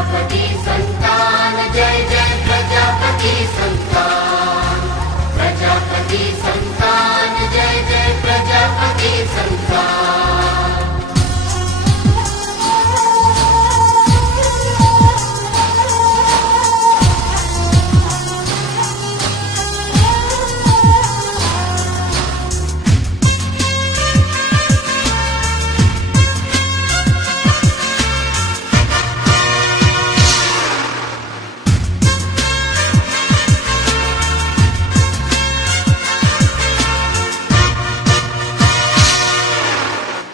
प्रजापति संतान जय जय प्रजापति संतान, प्रजापति संतान जय जय प्रजापति संतान।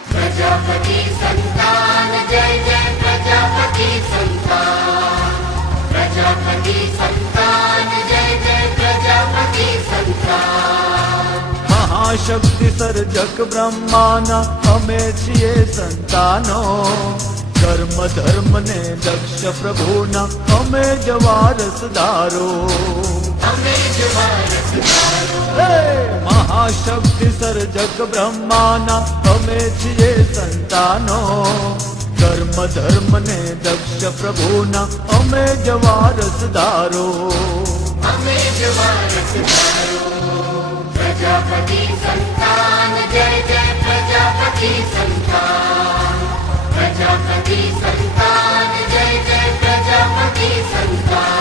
प्रजापति संतान जय जय प्रजापति संतान, प्रजापति संतान जय जय प्रजापति संतान। महाशक्ति सर्जक ब्रह्माना अमे छिये संतानो, कर्म धर्म ने दक्ष प्रभुना अमे जवारसदारो। महाशक्ति सर्जक ब्रह्माना अमे छिये संतानो, कर्म धर्म ने दक्ष प्रभुना अमे जवारसदारो। प्रजापति संतान जय जय प्रजापति संतान, प्रजापति संतान जय जय प्रजापति संतान।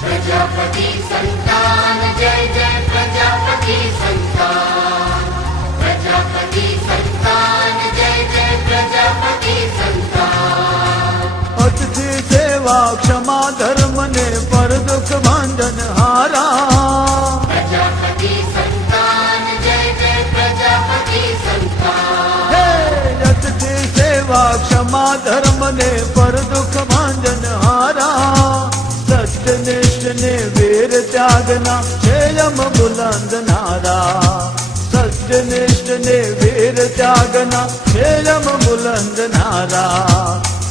प्रजापति संतान जय जय प्रजापति संतान, प्रजापति संतान जय जय प्रजापति संतान। अतिथि सेवा क्षमा धर्म ने पर दुख भांजन हारा। प्रजापति संतान जय जय प्रजापति संतान। अतिथि सेवा क्षमा धर्म ने पर दुख भांजन हारा। सत्यनिष्ठ ने वीर त्यागना जयम बुलंद नारा। सत्यनिष्ठ ने वीर त्यागना जयम बुलंद नारा।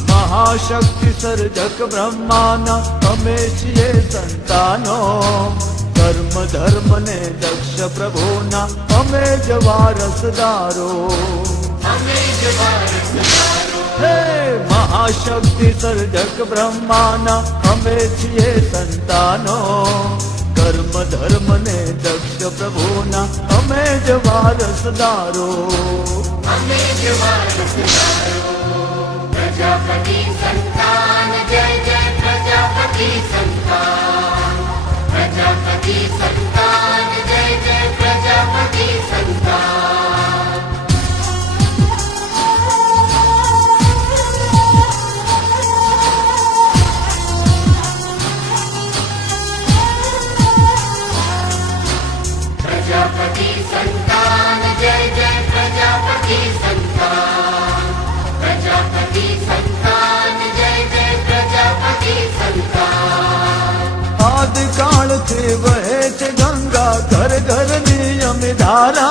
महाशक्ति सर्जक ब्रह्माना अमे छिये संतानो, कर्म धर्म ने दक्ष प्रभुना अमे जवारसदारो। महाशक्ति सर्जक ब्रह्माना अमे छिये संतानो, कर्म धर्म ने दक्ष प्रभुना अमे जवारसदारो। प्रजापति संतान जय जय प्रजापति संतान, प्रजापति संतान जय जय प्रजापति संतान। प्रजापति संतान जय जय प्रजापति संतान, प्रजापति संतान जय जय प्रजापति संतान। आदि काल से बहे छे गंगा घर घर नियम धारा।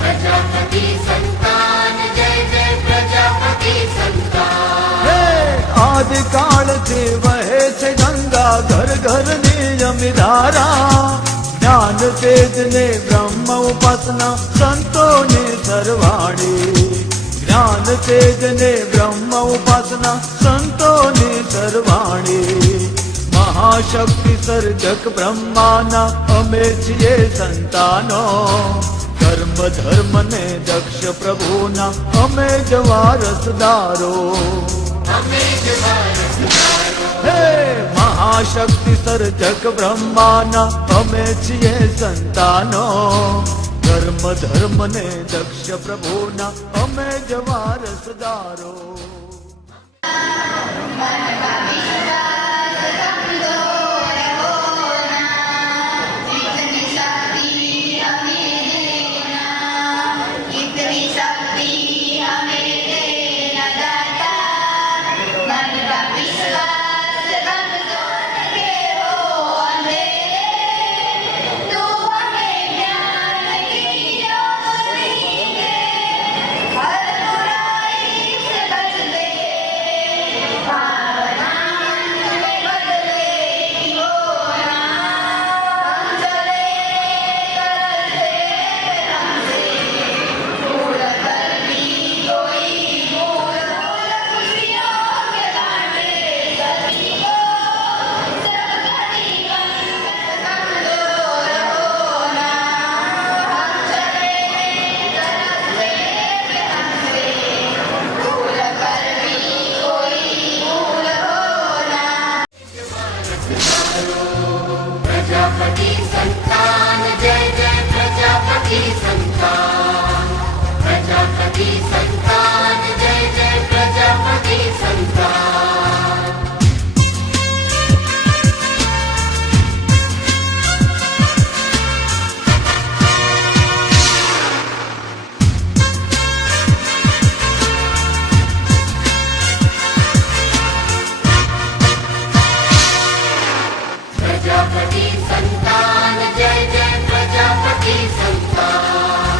प्रजापति संतान जय जय प्रजापति संतान। आदि काल से बहे छे गंगा घर घर नियम धारा। ज्ञान तेज ने ब्रह्म उपासना संतों ने सर्वाणी। ज्ञान तेज ने ब्रह्म उपासना संतों ने सर्वाणी। महाशक्ति सर्जक ब्रह्माना अमे छिये संतानो, कर्म धर्म ने दक्ष प्रभुना अमे जवारसदारो। महाशक्ति सर्जक ब्रह्माना अमे छिये संतानो, कर्म धर्म ने दक्ष प्रभुना अमे जवारसदारो। प्रजापति संतान जय जय प्रजापति संतान। प्रजापति संतान जय जय प्रजापति संतान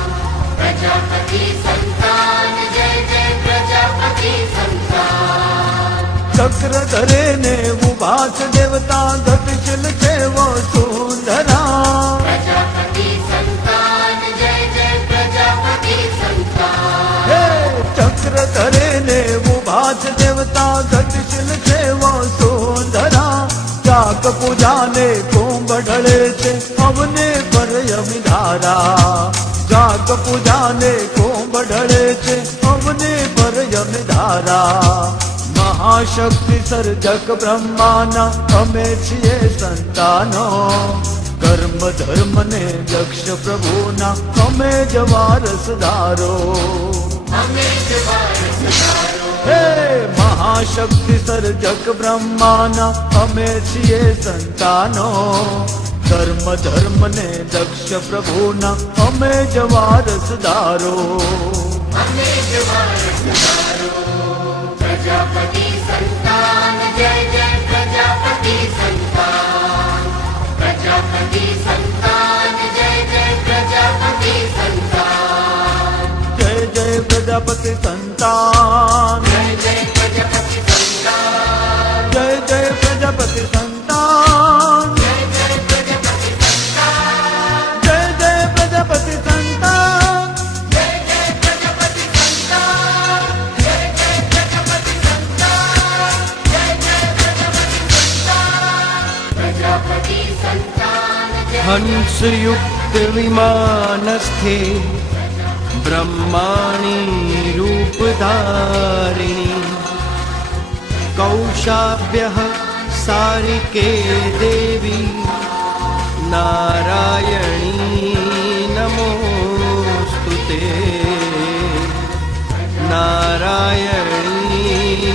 प्रजापति संतान जय जय प्रजापति संतान। ચક્ર ધરે ને ઉભા છે દેવતા ગતિશીલ છે વસુંધરા प्रजापति संतान जय जय प्रजापति संतान। હે ચક્ર ધરે ને ઉભા છે દેવતા ગતિશીલ છે વસુંધરા જાગ પૂજા ને કુંભ ઢળે છે અવને પર યમિધારા જાગ પૂજા ને કુંભ ઢળે છે અવને પર યમિધારા મહાશક્તિ સર્જક બ્રહ્માના અમે છીએ સંતાનો કર્મ ધર્મ ને દક્ષ પ્રભુના અમે જ વારસદારો હે મહાશક્તિ સર્જક બ્રહ્માના અમે છીએ સંતાનો કર્મ ધર્મ ને દક્ષ પ્રભુના અમે જ વારસદારો प्रजापति संतान जय जय प्रजापति संतान प्रजापति संतान जय जय प्रजापति संतान। जय जय प्रजापति संतान जय जय प्रजापति संतान जय जय प्रजापति संतान जय जय प्रजापति संतान जय जय प्रजापति संतान जय जय प्रजापति संतान जय जय प्रजापति संतान जय जय प्रजापति संतान। प्रजापति संतान जय हंसयुक्त विमानस्थे ब्रह्माणी रूपधारिणी कौशाभ्यः सारिके देवी नारायणी नमोस्तुते नारायणी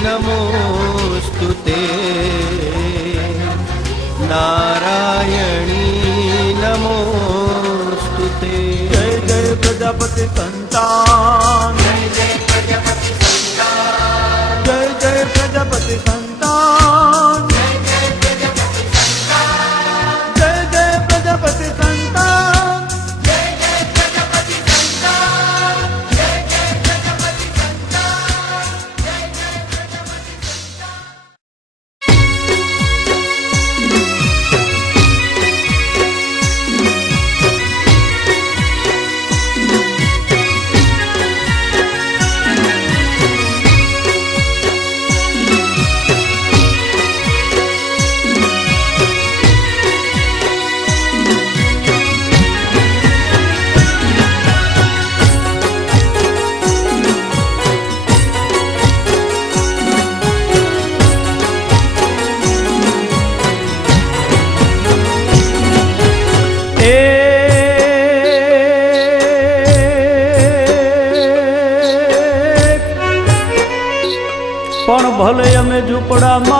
नमोस्तुते नारायणी नमोस्तुते। जय जय प्रजापति संतान जय जय प्रजापति संतान जय जय प्रजापति संतान जय जय प्रजापति संतान जय जय प्रजापति संतान जय जय प्रजापति संतान जय जय प्रजापति संतान जय जय प्रजापति संतान। પણ ભલે અમે ઝૂંપડામાં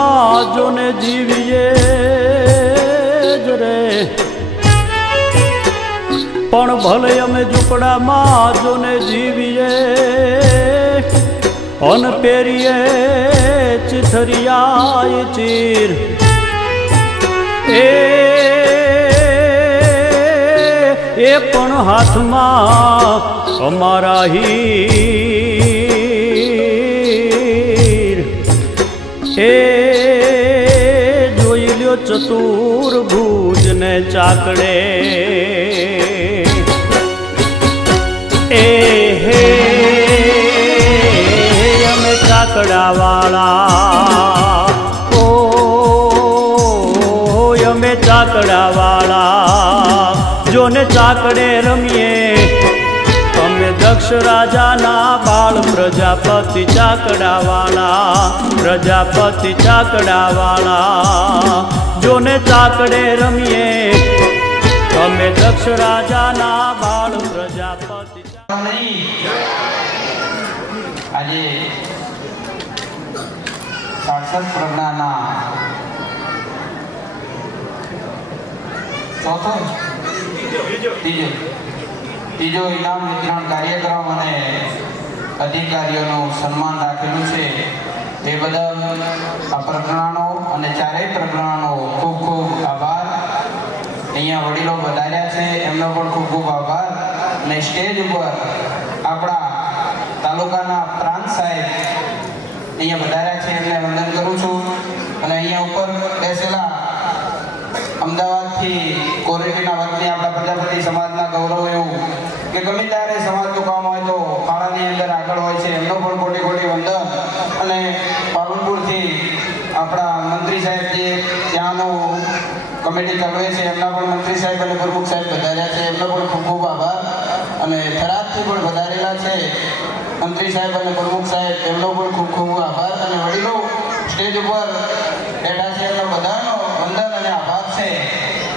જોને જીવીએ જ રે પણ ભલે અમે ઝૂંપડામાં જોને જીવીએ અન પેરીએ ચિથરિયાય ચીર એ પણ હાથમાં અમારા હીર એ જોઈ લ્યો ચતુર્ભુજને ચાકડે એ હે અમે ચાકડાવાળા ઓ અમે ચાકડાવાળા જોને ચાકડે રમીએ અમે દક્ષ રાજાના બાળ પ્રજાપતિ ચાકડાવાળા જોને ચાકડે રમીએ અમે દક્ષ રાજાના બાળ પ્રજા માતા આજે 67 પ્રજ્ઞાના ત્રીજો ઇનામ વિતરણ કાર્યક્રમ અને અધિકારીઓનું સન્માન રાખેલું છે એ બદલ આ પ્રજ્ઞાનો અને ચારેય પ્રજ્ઞાનો ખૂબ ખૂબ આભાર. અહીંયા વડીલો વધાર્યા છે એમનો પણ ખૂબ ખૂબ આભાર. અને સ્ટેજ ઉપર આપણા તાલુકાના પ્રાંત સાહેબ અહીંયા વધાર્યા છે એમને વંદન કરું છું. અને અહીંયા ઉપર બેસેલા અમદાવાદથી કોરેટીના વતની આપણા પ્રજાપતિ સમાજના ગૌરવ એવું કે ગમે ત્યારે સમાજનું કામ હોય તો ફાળાની અંદર આગળ હોય છે એમનો પણ કોટી કોટી વંદન. અને પાલનપુરથી આપણા મંત્રી સાહેબ જે ત્યાંનું કમિટી ચલાવે છે એમના પણ મંત્રી સાહેબ અને પ્રમુખ સાહેબ વધાર્યા છે એમનો પણ ખૂબ ખૂબ આભાર. અને થરાદથી પણ વધારેલા છે મંત્રી સાહેબ અને પ્રમુખ સાહેબ એમનો પણ ખૂબ ખૂબ આભાર. અને વડીલો સ્ટેજ ઉપર બેઠા છે એમનો બધાનો વંદન અને આભાર છે.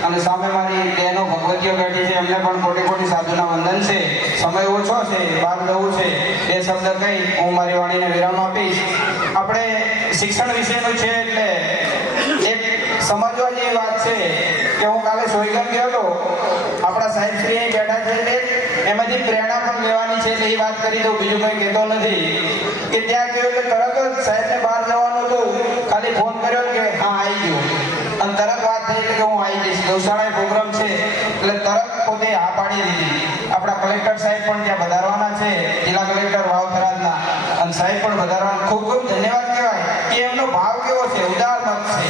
અને સામે મારી બહેનો ભગવતીઓ બેઠી છે એમને પણ કોટી કોટી સાધુના વંદન છે. સમય ઓછો છે, બહાર જવું છે, બે શબ્દ કહી હું મારી વાણીને વિરામ આપીશ. આપણે શિક્ષણ વિશેનું છે એટલે એક સમજવા જેવી વાત છે કે હું કાલે સોયગમ ગયો હતો, આપણા સાહેબશ્રી અહીં બેઠા છે એટલે એમાંથી પ્રેરણા પણ લેવાની છે એટલે એ વાત કરી દઉં, બીજું કંઈ કહેતો નથી. કે ત્યાં ગયો એટલે તરત જ સાહેબને બહાર જવાનું હતું, ખાલી ફોન કર્યો કે હા આવી ગયો અને તરત વાત થઈ કે હું આવી જઈશ. ગૌશાળાએ પ્રોગ્રામ છે એટલે તરત પોતે હા પાડી દીધી. આપણા કલેક્ટર સાહેબ પણ ત્યાં વધારવાના છે, જિલ્લા કલેક્ટર વાવ થરાદના, અને સાહેબ પણ વધારવાના. ખૂબ ખૂબ ધન્યવાદ કહેવાય કે એમનો ભાવ કેવો છે, ઉદાર મત છે.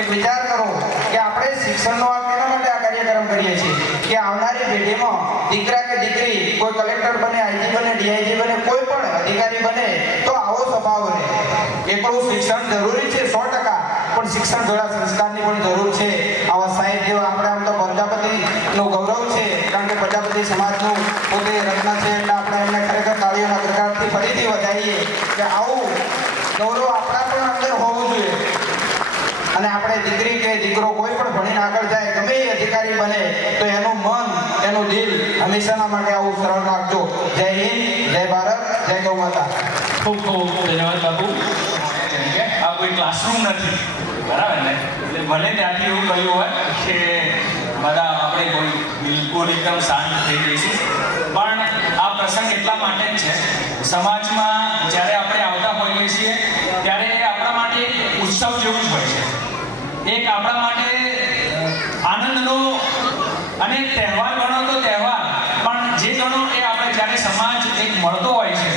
એક વિચાર કરો કે આપણે શિક્ષણનો કેના માટે આ કાર્યક્રમ કરીએ છીએ કે આવનારી પેઢીમાં દીકરા કે દીકરી કોઈ કલેક્ટર બને, આઈજી બને, ડીઆઈજી બને, કોઈ પણ અધિકારી બને તો આવો સ્વભાવ રહે. એકલું શિક્ષણ જરૂરી છે 100%, પણ શિક્ષણ જોડા સંસ્કારની પણ જરૂર છે. આવા સાહેબ જેવા આપણે આમ તો પ્રજાપતિનું ગૌરવ છે કારણ કે પ્રજાપતિ સમાજનું પોતે રત્ન છે એટલે આપણે એમને ખરેખર તાળીઓના ગણગણાટથી ફરીથી વધારીએ કે આવું ગૌરવ આપણા પણ અંદર હોવું જોઈએ. અને આપણે દીકરી કે દીકરો કોઈ પણ ભણીને આગળ જાય, ગમે એ અધિકારી બને તો એનું મન, એનું દિલ હંમેશાના માટે આવું સરળ રાખજો. જય હિન્દ, જય ભારત, જય ગૌ માતા. ખૂબ ખૂબ ધન્યવાદ બાપુ. આ કોઈ ક્લાસરૂમ નથી, બરાબર ને? એટલે ભલે ત્યાંથી એવું કહ્યું હોય કે બધા આપણે કોઈ બિલકુલ એકદમ શાંત થઈ જઈશું, પણ આ પ્રસંગ એટલા માટે જ છે. સમાજમાં જ્યારે આપણે આવતા હોઈએ છીએ ત્યારે આપણા માટે ઉત્સવ જેવું જ હોય છે. એક આપણા માટે આનંદનો અને તહેવાર ગણો તો તહેવાર, પણ જે ગણો એ આપણે જ્યારે સમાજ એક મળતો હોય છે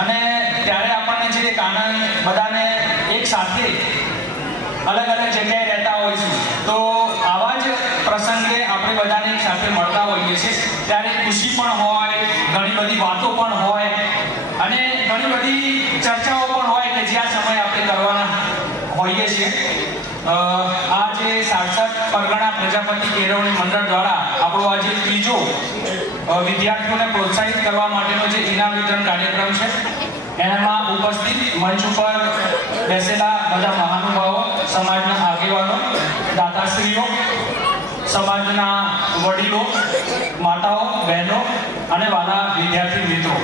અને ત્યારે આપણને જે એક આનંદ, બધાને એક સાથે અલગ અલગ જગ્યાએ રહેતા હોઈશું તો આવા જ પ્રસંગે આપણે બધાને એક સાથે મળતા હોઈએ છીએ ત્યારે ખુશી પણ હોય, ઘણી બધી વાતો પણ હોય અને ઘણી બધી ચર્ચાઓ પણ હોય કે જે આ સમય આપણે કરવાના હોઈએ છીએ. આ જે 67 પરગણા પ્રજાપતિ કેળવણી મંડળ દ્વારા આપણો આ જે ત્રીજો વિદ્યાર્થીઓને પ્રોત્સાહિત કરવા માટેનો જે ઇનામ વિતરણ કાર્યક્રમ છે એમાં ઉપસ્થિત મંચ ઉપર બેસેલા બધા મહાનુભાવો, સમાજના આગેવાનો, દાતાશ્રીઓ, સમાજના વડીલો, માતાઓ, બહેનો અને વાલા વિદ્યાર્થી મિત્રો,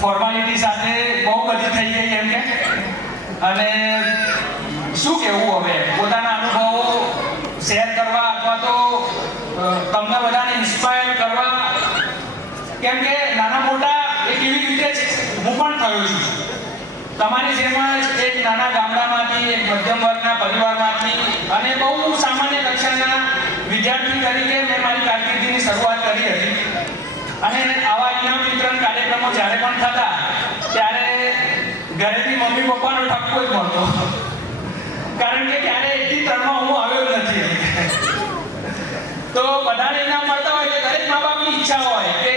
ફોર્માલિટી સાથે બહુ બધી થઈ ગઈ એમ કે, અને શું કહેવું હવે, પોતાના અનુભવો શેર કરવા અથવા તો તમને બધાને ઇન્સ્પાયર કરવા, કેમ કે નાના મોટા એક એવી રીતે જ હું પણ થયો છું. તમારી જેમ જ એક નાના ગામડામાંથી, એક મધ્યમ વર્ગના પરિવારમાંથી અને બહુ સામાન્ય કક્ષાના વિદ્યાર્થી તરીકે મેં મારી કારકિર્દીની શરૂઆત કરી હતી. અને આવા ઇનામ વિતરણ કાર્યક્રમો જ્યારે પણ થતા ત્યારે ઘરેથી મમ્મી પપ્પાનો ઠપકો જ મળતો, કારણ કે ત્યારે 1-3 હું આવ્યો નથી. તો બધાને ઇનામ મળતા હોય કે દરેક મા બાપની ઈચ્છા હોય કે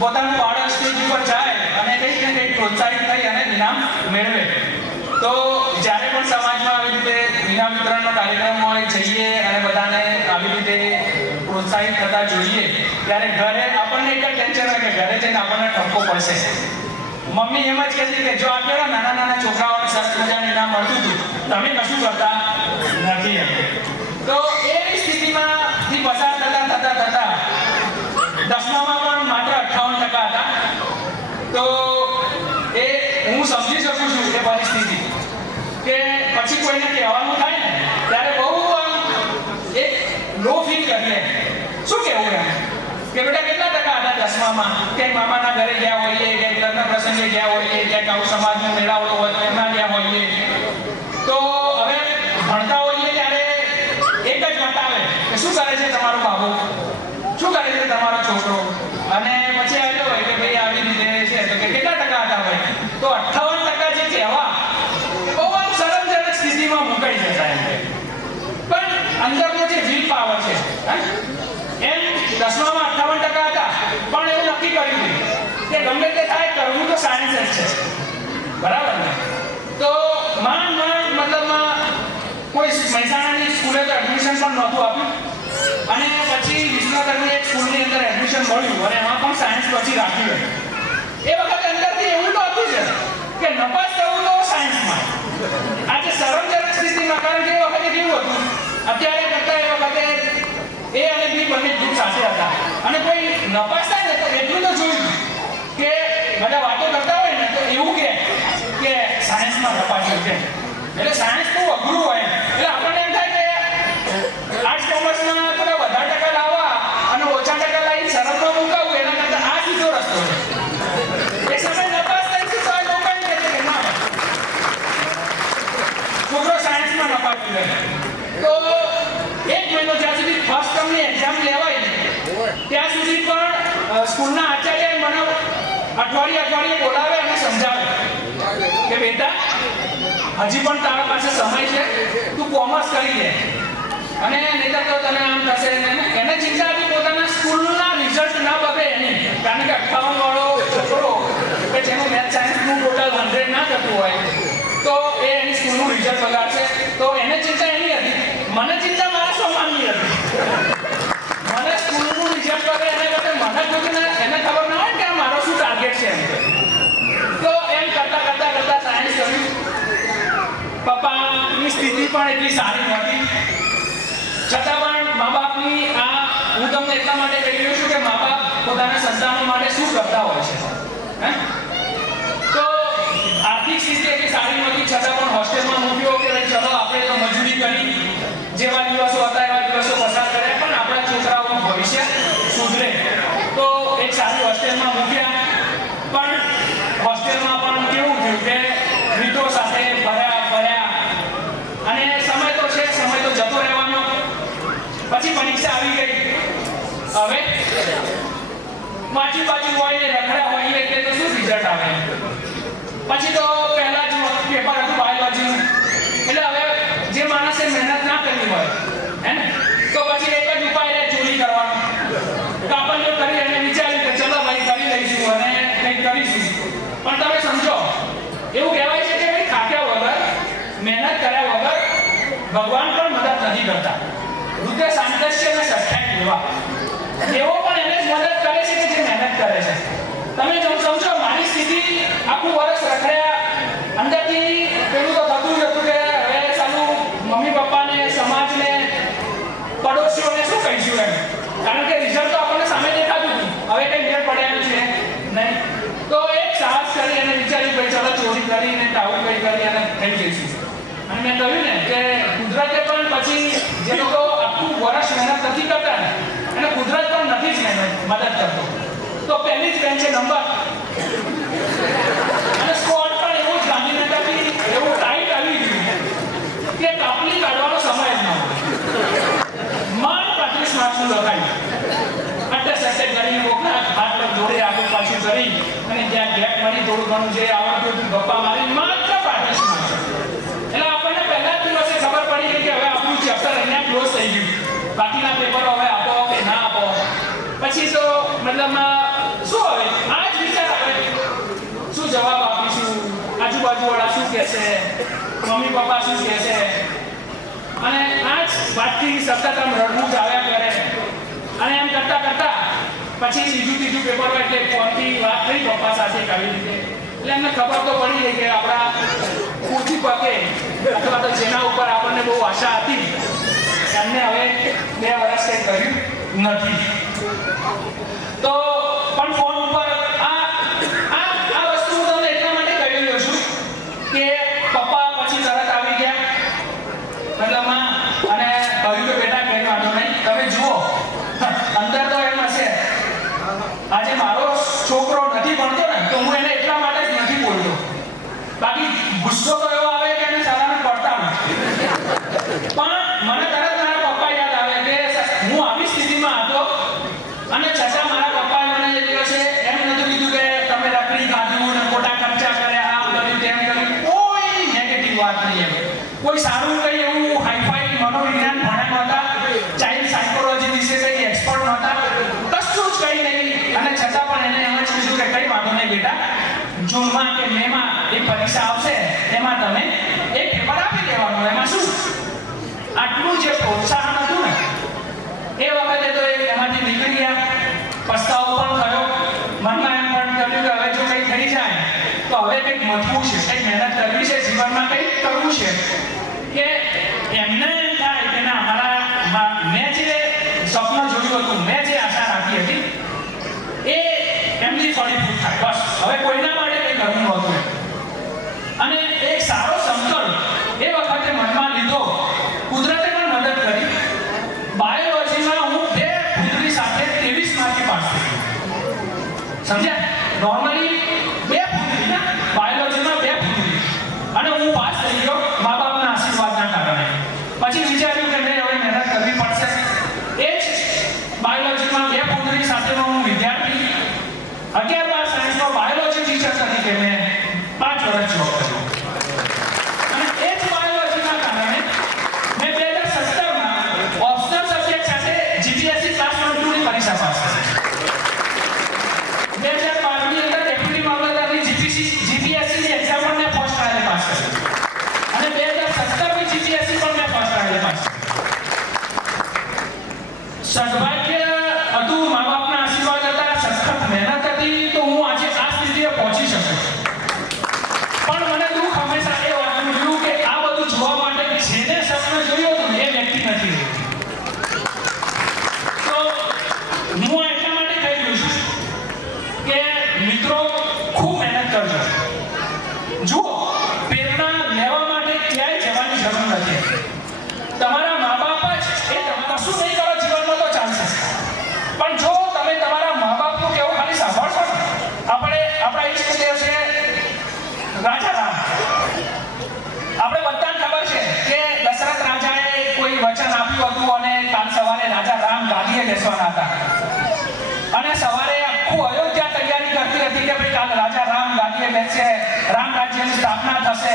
પોતાનું બાળક સ્ટેજ ઉપર જાય અને કંઈક ને કંઈક પ્રોત્સાહિત થઈ અને ઇનામ મેળવે. તો જ્યારે પણ સમાજમાં આવી રીતે ઇનામ વિતરણનો કાર્યક્રમ હોય, જઈએ અને બધાને આવી રીતે પ્રોત્સાહિત થતા જોઈએ ત્યારે ઘરે આપણને એક જ ટેન્શન હોય કે ઘરે જઈને આપણને ઠપકો પડશે. મમ્મી એમ જ કહેતી કે જો આ કેવા નાના નાના છોકરાઓને સરસ મજાનું ઇનામ મળતું હતું, તમે કશું કરતા નથી એમ. તો એ સ્થિતિમાંથી પસાર થતા દસમામાં ક્યાંક મામાના ઘરે ગયા હોઈએ, ક્યાંક લગ્ન પ્રસંગે ગયા હોઈએ, ક્યાંક આવું સમાજનો મેળાવડો હોય તો એમાં ગયા હોઈએ, તો હવે ભણતા હોઈએ ત્યારે એક જ વાત આવે કે શું કરે છે તમારો બાબુ, શું કરે છે તમારો છોકરો, અને પછી આવ્યો હોય કે ભાઈ આવી રીતે છે તો કે કેટલા ટકા હતા ભાઈ, તો 58% જે કહેવા બહુ આમ શરમજનક સ્થિતિમાં મુકાઈ જતા એમ. પણ અંદરનો જે વિલ પાવર છે, એમ 10મામાં 58% હતા, પણ એવું નક્કી કર્યું કે ગમે તે થાય કરવું તો સાયન્સ જ છે, બરાબર ને? તો મતલબમાં કોઈ મહેસાણાની સ્કૂલે તો એડમિશન પણ નહોતું આપ્યું, અને પછી વિસનગરની એક સ્કૂલની અંદર એડમિશન મળ્યું અને એમાં પણ સાયન્સ પછી રાખ્યું. એ વખતે અંદરથી એવું તો હતું છે કે નપાસ થવું તો સાયન્સમાં. આજે શરમજનક સ્થિતિમાં, કારણ કે એ વખતે કેવું હતું, અત્યારે કરતા એ વખતે એ અને બી બંને ગ્રુપ સાથે હતા, અને કોઈ નપાસ થાય ને તો એટલું તો જોયું કે બધા વાતો કરતા હોય ને તો એવું કે સાયન્સમાં નપાસ્યું છે, એટલે સાયન્સ બહુ અઘરું હોય. એટલે આપણને એમ થાય કે આર્ટ્સ કોમર્સમાં થોડા વધારે ટકા લાવવા અને ઓછા ટકા લાવીને શરમમાં મુકાવવું એના કરતાં આ સીધો રસ્તો છે. એ સમય નપાસ થાય છે તો આ લોકો એમ કહે છે કે ના છોકરો સાયન્સમાં નપાસ્યું છે, તો 1 મહિનો જ્યાં સુધી ફર્સ્ટ ટર્મની એક્ઝામ લેવાય ત્યાં સુધી પણ સ્કૂલના આચાર્ય મને અઠવાડિયે બોલાવે અને સમજાવે કે બેટા હજી પણ તારા પાસે સમય છે, તું કોમર્સ કરી લે, અને નહીતર તો તને આમ થશે. એને ચિંતા હતી પોતાના સ્કૂલના રિઝલ્ટ ના બગડે એની, કારણ કે 58 વાળો છોકરો કે જેનું મેથ સાયન્સનું ટોટલ 100 ના થતું હોય તો એ એની સ્કૂલનું રિઝલ્ટ બગાડશે, તો એને ચિંતા એની હતી. મને ચિંતા મારા સોમાનની હતી. મને સ્કૂલનું રિઝલ્ટ બગડે એને કરતાં મને ખુદને એને ખબર ના હોય કે આ મારો શું ટાર્ગેટ છે એમ. તો એમ કરતા સાયન્સ કર્યું. પપ્પાની સ્થિતિ પણ એટલી સારી નહોતી, છતાં પણ મા બાપની હું તમને એટલા માટે કહી રહ્યો છું કે મા બાપ પોતાના સંતાનો માટે શું કરતા હોય છે. તો આર્થિક સ્થિતિ એટલી સારી નહોતી, છતાં પણ હોસ્ટેલમાં મૂક્યો કે ભાઈ ચલો આપણે તો મજૂરી કરી, જેવા દિવસો હતા એવા દિવસો પસાર કર્યા, પણ આપણા છોકરાઓનું ભવિષ્ય સુધરે તો એક સારી હોસ્ટેલમાં મૂક્યા. પણ હોસ્ટેલમાં પણ કેવું થયું કે મિત્રો સાથે ભર્યા, અને સમય તો છે, સમય તો જતો રહેવાનો. પછી પરીક્ષા આવી ગઈ. હવે વાંચી હોય ને રખડા હોય એટલે તો શું રિઝલ્ટ આવે. પછી તો પહેલા જ પેપર હતું બાયોલોજીનું, એટલે હવે જે માણસે મહેનત ના કરવી હોય હે ને, તો પછી એક જ ઉપાય ચોરી કરવાનો. કાપડ જો કરી અને વિચાર્યું કે ચલો ભાઈ કરી લઈશું અને કંઈક કરીશું. પણ તમે સમજો, એવું કહેવાય છે કે ભાઈ થાક્યા વગર, મહેનત કર્યા વગર ભગવાન પણ મદદ નથી કરતા. રુદ્ર સાંતસ્ય અને સઠ્ઠાઈ દેવા, દેવો પણ એને જ મદદ કરે છે કે જે મહેનત કરે છે. તમે જો સમજો, મારી સ્થિતિ આખું વર્ષ રખડ્યા, અંદરથી પેલું તો થતું જ હતું કે હવે સાલું મમ્મી પપ્પાને, સમાજને, પડોશીઓને શું કહીશું એમ, કારણ કે રિઝલ્ટ તો આપણને સામે દેખાતું હતું, હવે કંઈ મેળ પડેલું છે નહીં. તો એક સાહસ કરી અને વિચાર્યું ભાઈ ચલો ચોરી કરીને ટાઉન કઈ કરી અને થઈ જઈશું. અને મેં કહ્યું ને કે કુદરતે પણ પછી જે લોકો આખું વર્ષ મહેનત નથી કરતા ને, અને કુદરત પણ નથી જ મદદ કરતો, તો પહેલી જ બેન્ચે નંબર, અને સ્કોર પણ એવું જ ગાંધીનગરથી એવું ટાઈટ આવી ગયું કે કાપલી કાઢવાનો સમય જ ન હોય. માંડ 35 માર્ક્સનું લખાયું. અટ્ટે કરીને કોકના હાથ પર દોડે આગળ પાછું કરી અને જ્યાં ગેપ મળી થોડું ઘણું જે આવડતું હતું ગપ્પા મારી માત્ર 35 માર્ક્સ. એટલે આપણને પહેલા જ દિવસે ખબર પડી ગઈ કે હવે આપણું ચેપ્ટર અહીંયા ક્લોઝ થઈ ગયું, બાકીના પેપરો હવે આપો કે ના આપો. પછી તો મતલબમાં શું હવે આ જ વિચાર આવે શું જવાબ આપીશું, આજુબાજુવાળા શું કહેશે, મમ્મી પપ્પા શું કહેશે, અને આ જ વાતથી સતત આમ રડવું જ આવ્યા કરે. અને એમ કરતા પછી ત્રીજું પેપર હોય એટલે ફોનથી વાત થઈ પપ્પા સાથે આવી રીતે, એટલે એમને ખબર તો પડી ગઈ કે આપણા પૂરતી પકે અથવા તો જેના ઉપર આપણને બહુ આશા હતી એમને હવે 2 વર્ષ કંઈ કર્યું નથી. તો પણ ફોન ઉપર આ વસ્તુ હું તમને એટલા માટે કહી રહ્યો છું કે પપ્પા પછી તરત આવી ગયા મતલબમાં, અને કહ્યું કે બેટા કંઈ વાંધો નહીં, તમે જુઓ અંદર તો એમ હશે આજે મારો પરિસ્થિતિમાં હતો અને છતાં મારા પપ્પાએ મને એ દિવસે એમ નહોતું કીધું કે તમે રખડી કાઢ્યું ને ખોટા ખર્ચા કર્યા, આમ કર્યું તેમ કર્યું, કોઈ નેગેટિવ વાત નહીં. એમ કોઈ સારું કંઈ એવું હાઈફાઈ મનોવિજ્ઞાન ભણ્યા નહોતા, ચાઇલ્ડ સાયકોલોજી વિશે કંઈ એક્સપર્ટ નહોતા, કશું જ કંઈ નહીં. અને છતાં પણ એને એમ જ કીધું કે કંઈ વાંધો નહીં બેટા, જૂનમાં કે મેમાં એ પરીક્ષા આવશે, એમાં તમે એક પેપર આપી દેવાનું, એમાં શું. આટલું જે પ્રોત્સાહન હતું ને એ વખતે તો એમાંથી નીકળી ગયા. પસ્તાવો પણ થયો, મનમાં એમ પણ કર્યું કે હવે જો કંઈ થઈ જાય તો હવે કંઈક મથવું છે, કંઈક મહેનત કરવી છે, જીવનમાં કંઈક કરવું છે. કે એમને એમ થાય કે ના, મારા મેં જે સપનું જોયું હતું, મેં જે આશા રાખી હતી એ એમની ફળીભૂત થાય. બસ હવે કોઈના માટે કંઈ કરવું નહોતું. અને એક સારો સંકલ્પ એ વખતે મનમાં લીધો. કુદરતે પણ મદદ કરી. બાયોલોજીમાં હું 2 ફૂંદરી સાથે 23 માર્કે પાસ થઈ ગયો. સમજ્યા? નોર્મલી 2 ફૂંદરી ના, બાયોલોજીમાં 2 ફૂંદરી, અને હું પાસ થઈ ગયો મા બાપના આશીર્વાદના કારણે. પછી વિચાર્યું કે મેં હવે મહેનત કરવી પડશે. એ જ બાયોલોજીમાં 2 ફૂંદરી સાથેનો હું વિદ્યાર્થી 11 સાયન્સનો બાયોલોજી ટીચર તરીકે મેં 5 વર્ષ જોબ કર્યો. અને એ જ બાયોલોજીના કારણે મેં 2017માં ઓપ્શનલ સબ્જેક્ટ સાથે જીપીએસસી ક્લાસ 1 2 ની પરીક્ષા પાસ કરી. 2012 ની અંદર ડેપ્યુટી મામલતદારની જીપીએસસી ની એક્ઝામ પણ મેં ફર્સ્ટ ટ્રાયલે પાસ કરી. અને 2017 ની જીપીએસસી પણ મેં ફર્સ્ટ ટ્રાયલે પાસ કરી. સદભાગ્ય હતું, મા બાપના આશીર્વાદ હતા, સખત મહેનત હતી, તો હું આજે આ સ્થિતિએ પહોંચી શક્યો. પણ મને દુઃખ હંમેશા એ વાતનું થયું કે આ બધું જોવા માટે જેને સપનું જોયું હતું એ વ્યક્તિ નથી રહ્યો. તો હું એટલા માટે કહી રહ્યો છું કે મિત્રો, ખૂબ મહેનત કરજો. જુઓ, પ્રેરણા લેવા માટે ક્યાંય જવાની જરૂર નથી. તમારા મા બાપ જ એ કશું નહીં કરો જીવનમાં તો ચાલશે. પણ જો તમે તમારા મા બાપનું કેવું ખાલી સાંભળશો ને, આપણા ઈષ્ટદેવ છે રાજા રામ. આપણે બધાને ખબર છે કે દશરથ રાજાએ કોઈ વચન આપ્યું હતું અને કાલ સવારે રાજા રામ ગાદીએ બેસવાના હતા. અને સવારે આખું અયોધ્યા તૈયારી કરતી હતી કે ભાઈ કાલ રાજા રામ ગાદીએ બેસશે, રામ રાજ્યની સ્થાપના થશે.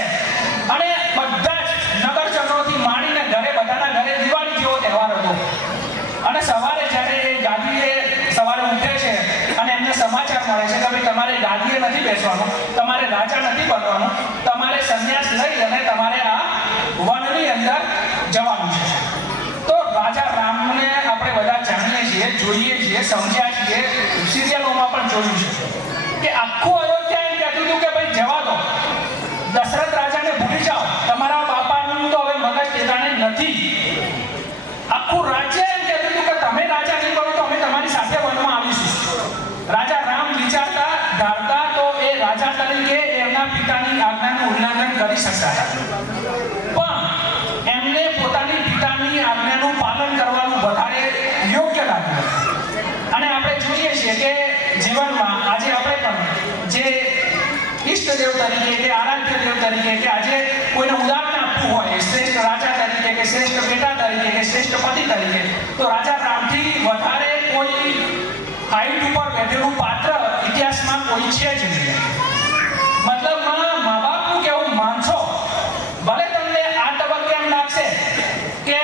અને બધા જ નગરજનોથી માંડીને ઘરે, બધાના ઘરે દિવાળી જેવો તહેવાર હતો. અને સવારે જ્યારે એ ગાદીએ સવારે ઉઠે છે અને એમને સમાચાર મળે છે કે ભાઈ તમારે ગાદીએ નથી બેસવાનું, તમારે રાજા નથી બનવાનું, તમારે સંન્યાસ લઈ અને તમારે આ વનની અંદર જવાનું છે. તો રાજા રામને આપણે બધા જાણીએ છીએ, જોઈએ છીએ, સમજ્યા છીએ, સિરિયલોમાં પણ જોયું છે કે આખું અયોધ્યા એમ કહેતું હતું કે ભાઈ જવા દો, દશરથ રાજાને ભૂલી જાઓ, તમારા બાપાનું તો હવે મગજ ઠેકાણે નથી. આખું રાજ્ય એમ કહેતું હતું કે તમે રાજા નહીં બનો તો અમે તમારી સાથે વનમાં આવીશું. રાજા રામ વિચારતા ધારતા તો એ રાજા તરીકે એમના પિતાની આજ્ઞાનું ઉલ્લંઘન કરી શકતા હતા. પણ એમને પોતાની પિતાની આજ્ઞાનું પાલન કરવાનું વધારે યોગ્ય લાગ્યું. અને આપણે જોઈએ છીએ કે જીવનમાં આજે આપણે પણ જે ઈષ્ટદેવ તરીકે કે આરાધ્ય દેવ તરીકે કે આજે કોઈને ઉદાહરણ આપવું હોય, શ્રેષ્ઠ રાજા તરીકે કે શ્રેષ્ઠ બેટા તરીકે કે શ્રેષ્ઠ પતિ તરીકે, તો રાજા રામથી વધારે કોઈ હાઈટ ઉપર બેઠેલું પાત્ર ઇતિહાસમાં કોઈ છે જ નહીં. મતલબમાં મા બાપનું કેવું માનશો, ભલે તમને આ તબક્કે એમ લાગશે કે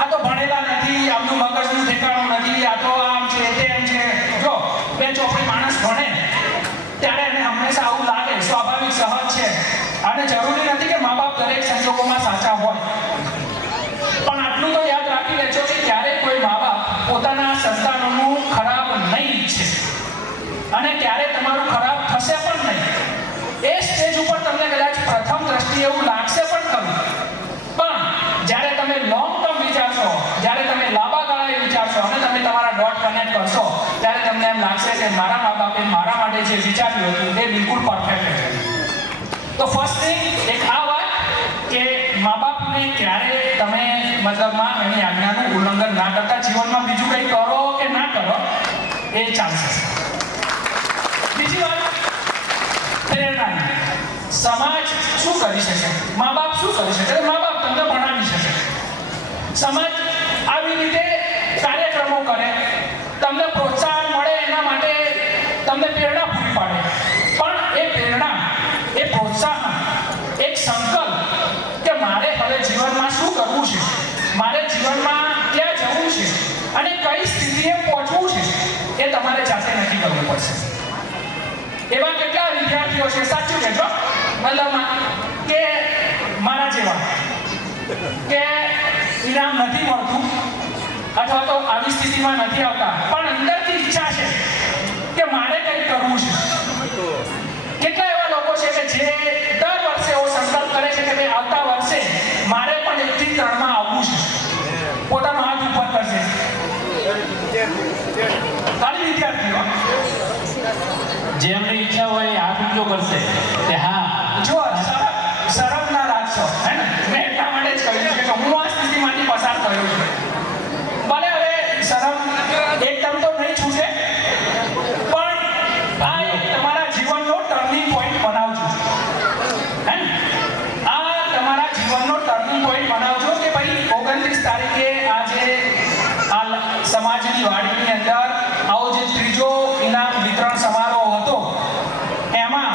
આ તો ભણેલા નથી, આમનું મગજનું ઠેકાણું નથી, આ તો આમ છે તેમ છે. જો 2 ચોપડી માણસ ભણે ત્યારે એને હંમેશા આવું લાગે, સ્વાભાવિક સહજ છે. અને જરૂરી નથી કે મા બાપ દરેક સંજોગોમાં સાચા હોય. પણ આટલું તો યાદ રાખી લેજો કે ક્યારેય કોઈ મા બાપ પોતાના સંતાનોનું ખરાબ નહીં ઈચ્છે અને ક્યારે તમારું ખરાબ થશે પણ નહીં. એ સ્ટેજ ઉપર તમને કદાચ પ્રથમ દ્રષ્ટિએ એવું લાગશે પણ ખરું, પણ જ્યારે તમે લોંગ ટર્મ વિચારશો, જ્યારે તમે લાંબા ગાળે વિચારશો અને તમે તમારા ડોટ કનેક્ટ કરશો, ત્યારે તમને એમ લાગશે કે મારા મા બાપે મારા માટે જે વિચાર્યું હતું તે બિલકુલ પરફેક્ટ હતું. તો ફર્સ્ટ થિંગ એક આ વાત કે મા બાપને ક્યારે તમે મતલબમાં એની આજ્ઞાનું ઉલ્લંઘન ના કરતા, જીવનમાં બીજું કંઈ કરો કે ના કરો એ ચાલશે. બીજી વાત, પ્રેરણા. સમાજ શું કરી શકે, મા બાપ શું કરી શકે? મા બાપ તમને ભણાવી શકે, સમાજ આવી રીતે કાર્ય તમને પ્રેરણા પૂરી પાડે, પણ એ પ્રેરણા, એ પ્રોત્સાહન, એક સંકલ્પ કે મારે હવે જીવનમાં શું કરવું છે, મારે જીવનમાં ક્યાં જવું છે અને કઈ સ્થિતિએ પહોંચવું છે, એ તમારે જાતે નક્કી કરવું પડશે. એવા કેટલા વિદ્યાર્થીઓ છે, સાચું કહેજો, મતલબમાં કે મારા જેવા કે ઇનામ નથી મળતું અથવા તો આવી સ્થિતિમાં નથી આવતા, પણ અંદરથી ઈચ્છા છે કે મારે કંઈક કરવું છે. કેટલા એવા લોકો છે કે જે દર વર્ષે એવો સંકલ્પ કરે છે કે ભાઈ આવતા વર્ષે મારે પણ 1 થી 3 માં આવવું છે, પોતાનો હાથ ઉપર કરશે. ખાલી વિદ્યાર્થીઓ જેમની ઈચ્છા હોય એ હાથ ઊંચો કરશે કે હા જો શરમ ના રાખશો, હે ને? મેં એટલા માટે જ કહ્યું છે કે હું આ સ્થિતિમાંથી પસાર થયો છું. ભલે હવે શરમ એકદમ તો નહીં છૂટે, પણ આ એક તમારા જીવનનો ટર્નિંગ પોઈન્ટ બનાવજો, હે ને? આ તમારા જીવનનો ટર્નિંગ પોઈન્ટ બનાવજો કે ભાઈ 29 તારીખે આજે આ સમાજની વાડીની અંદર આવો જે ત્રીજો ઇનામ વિતરણ સમારોહ હતો, એમાં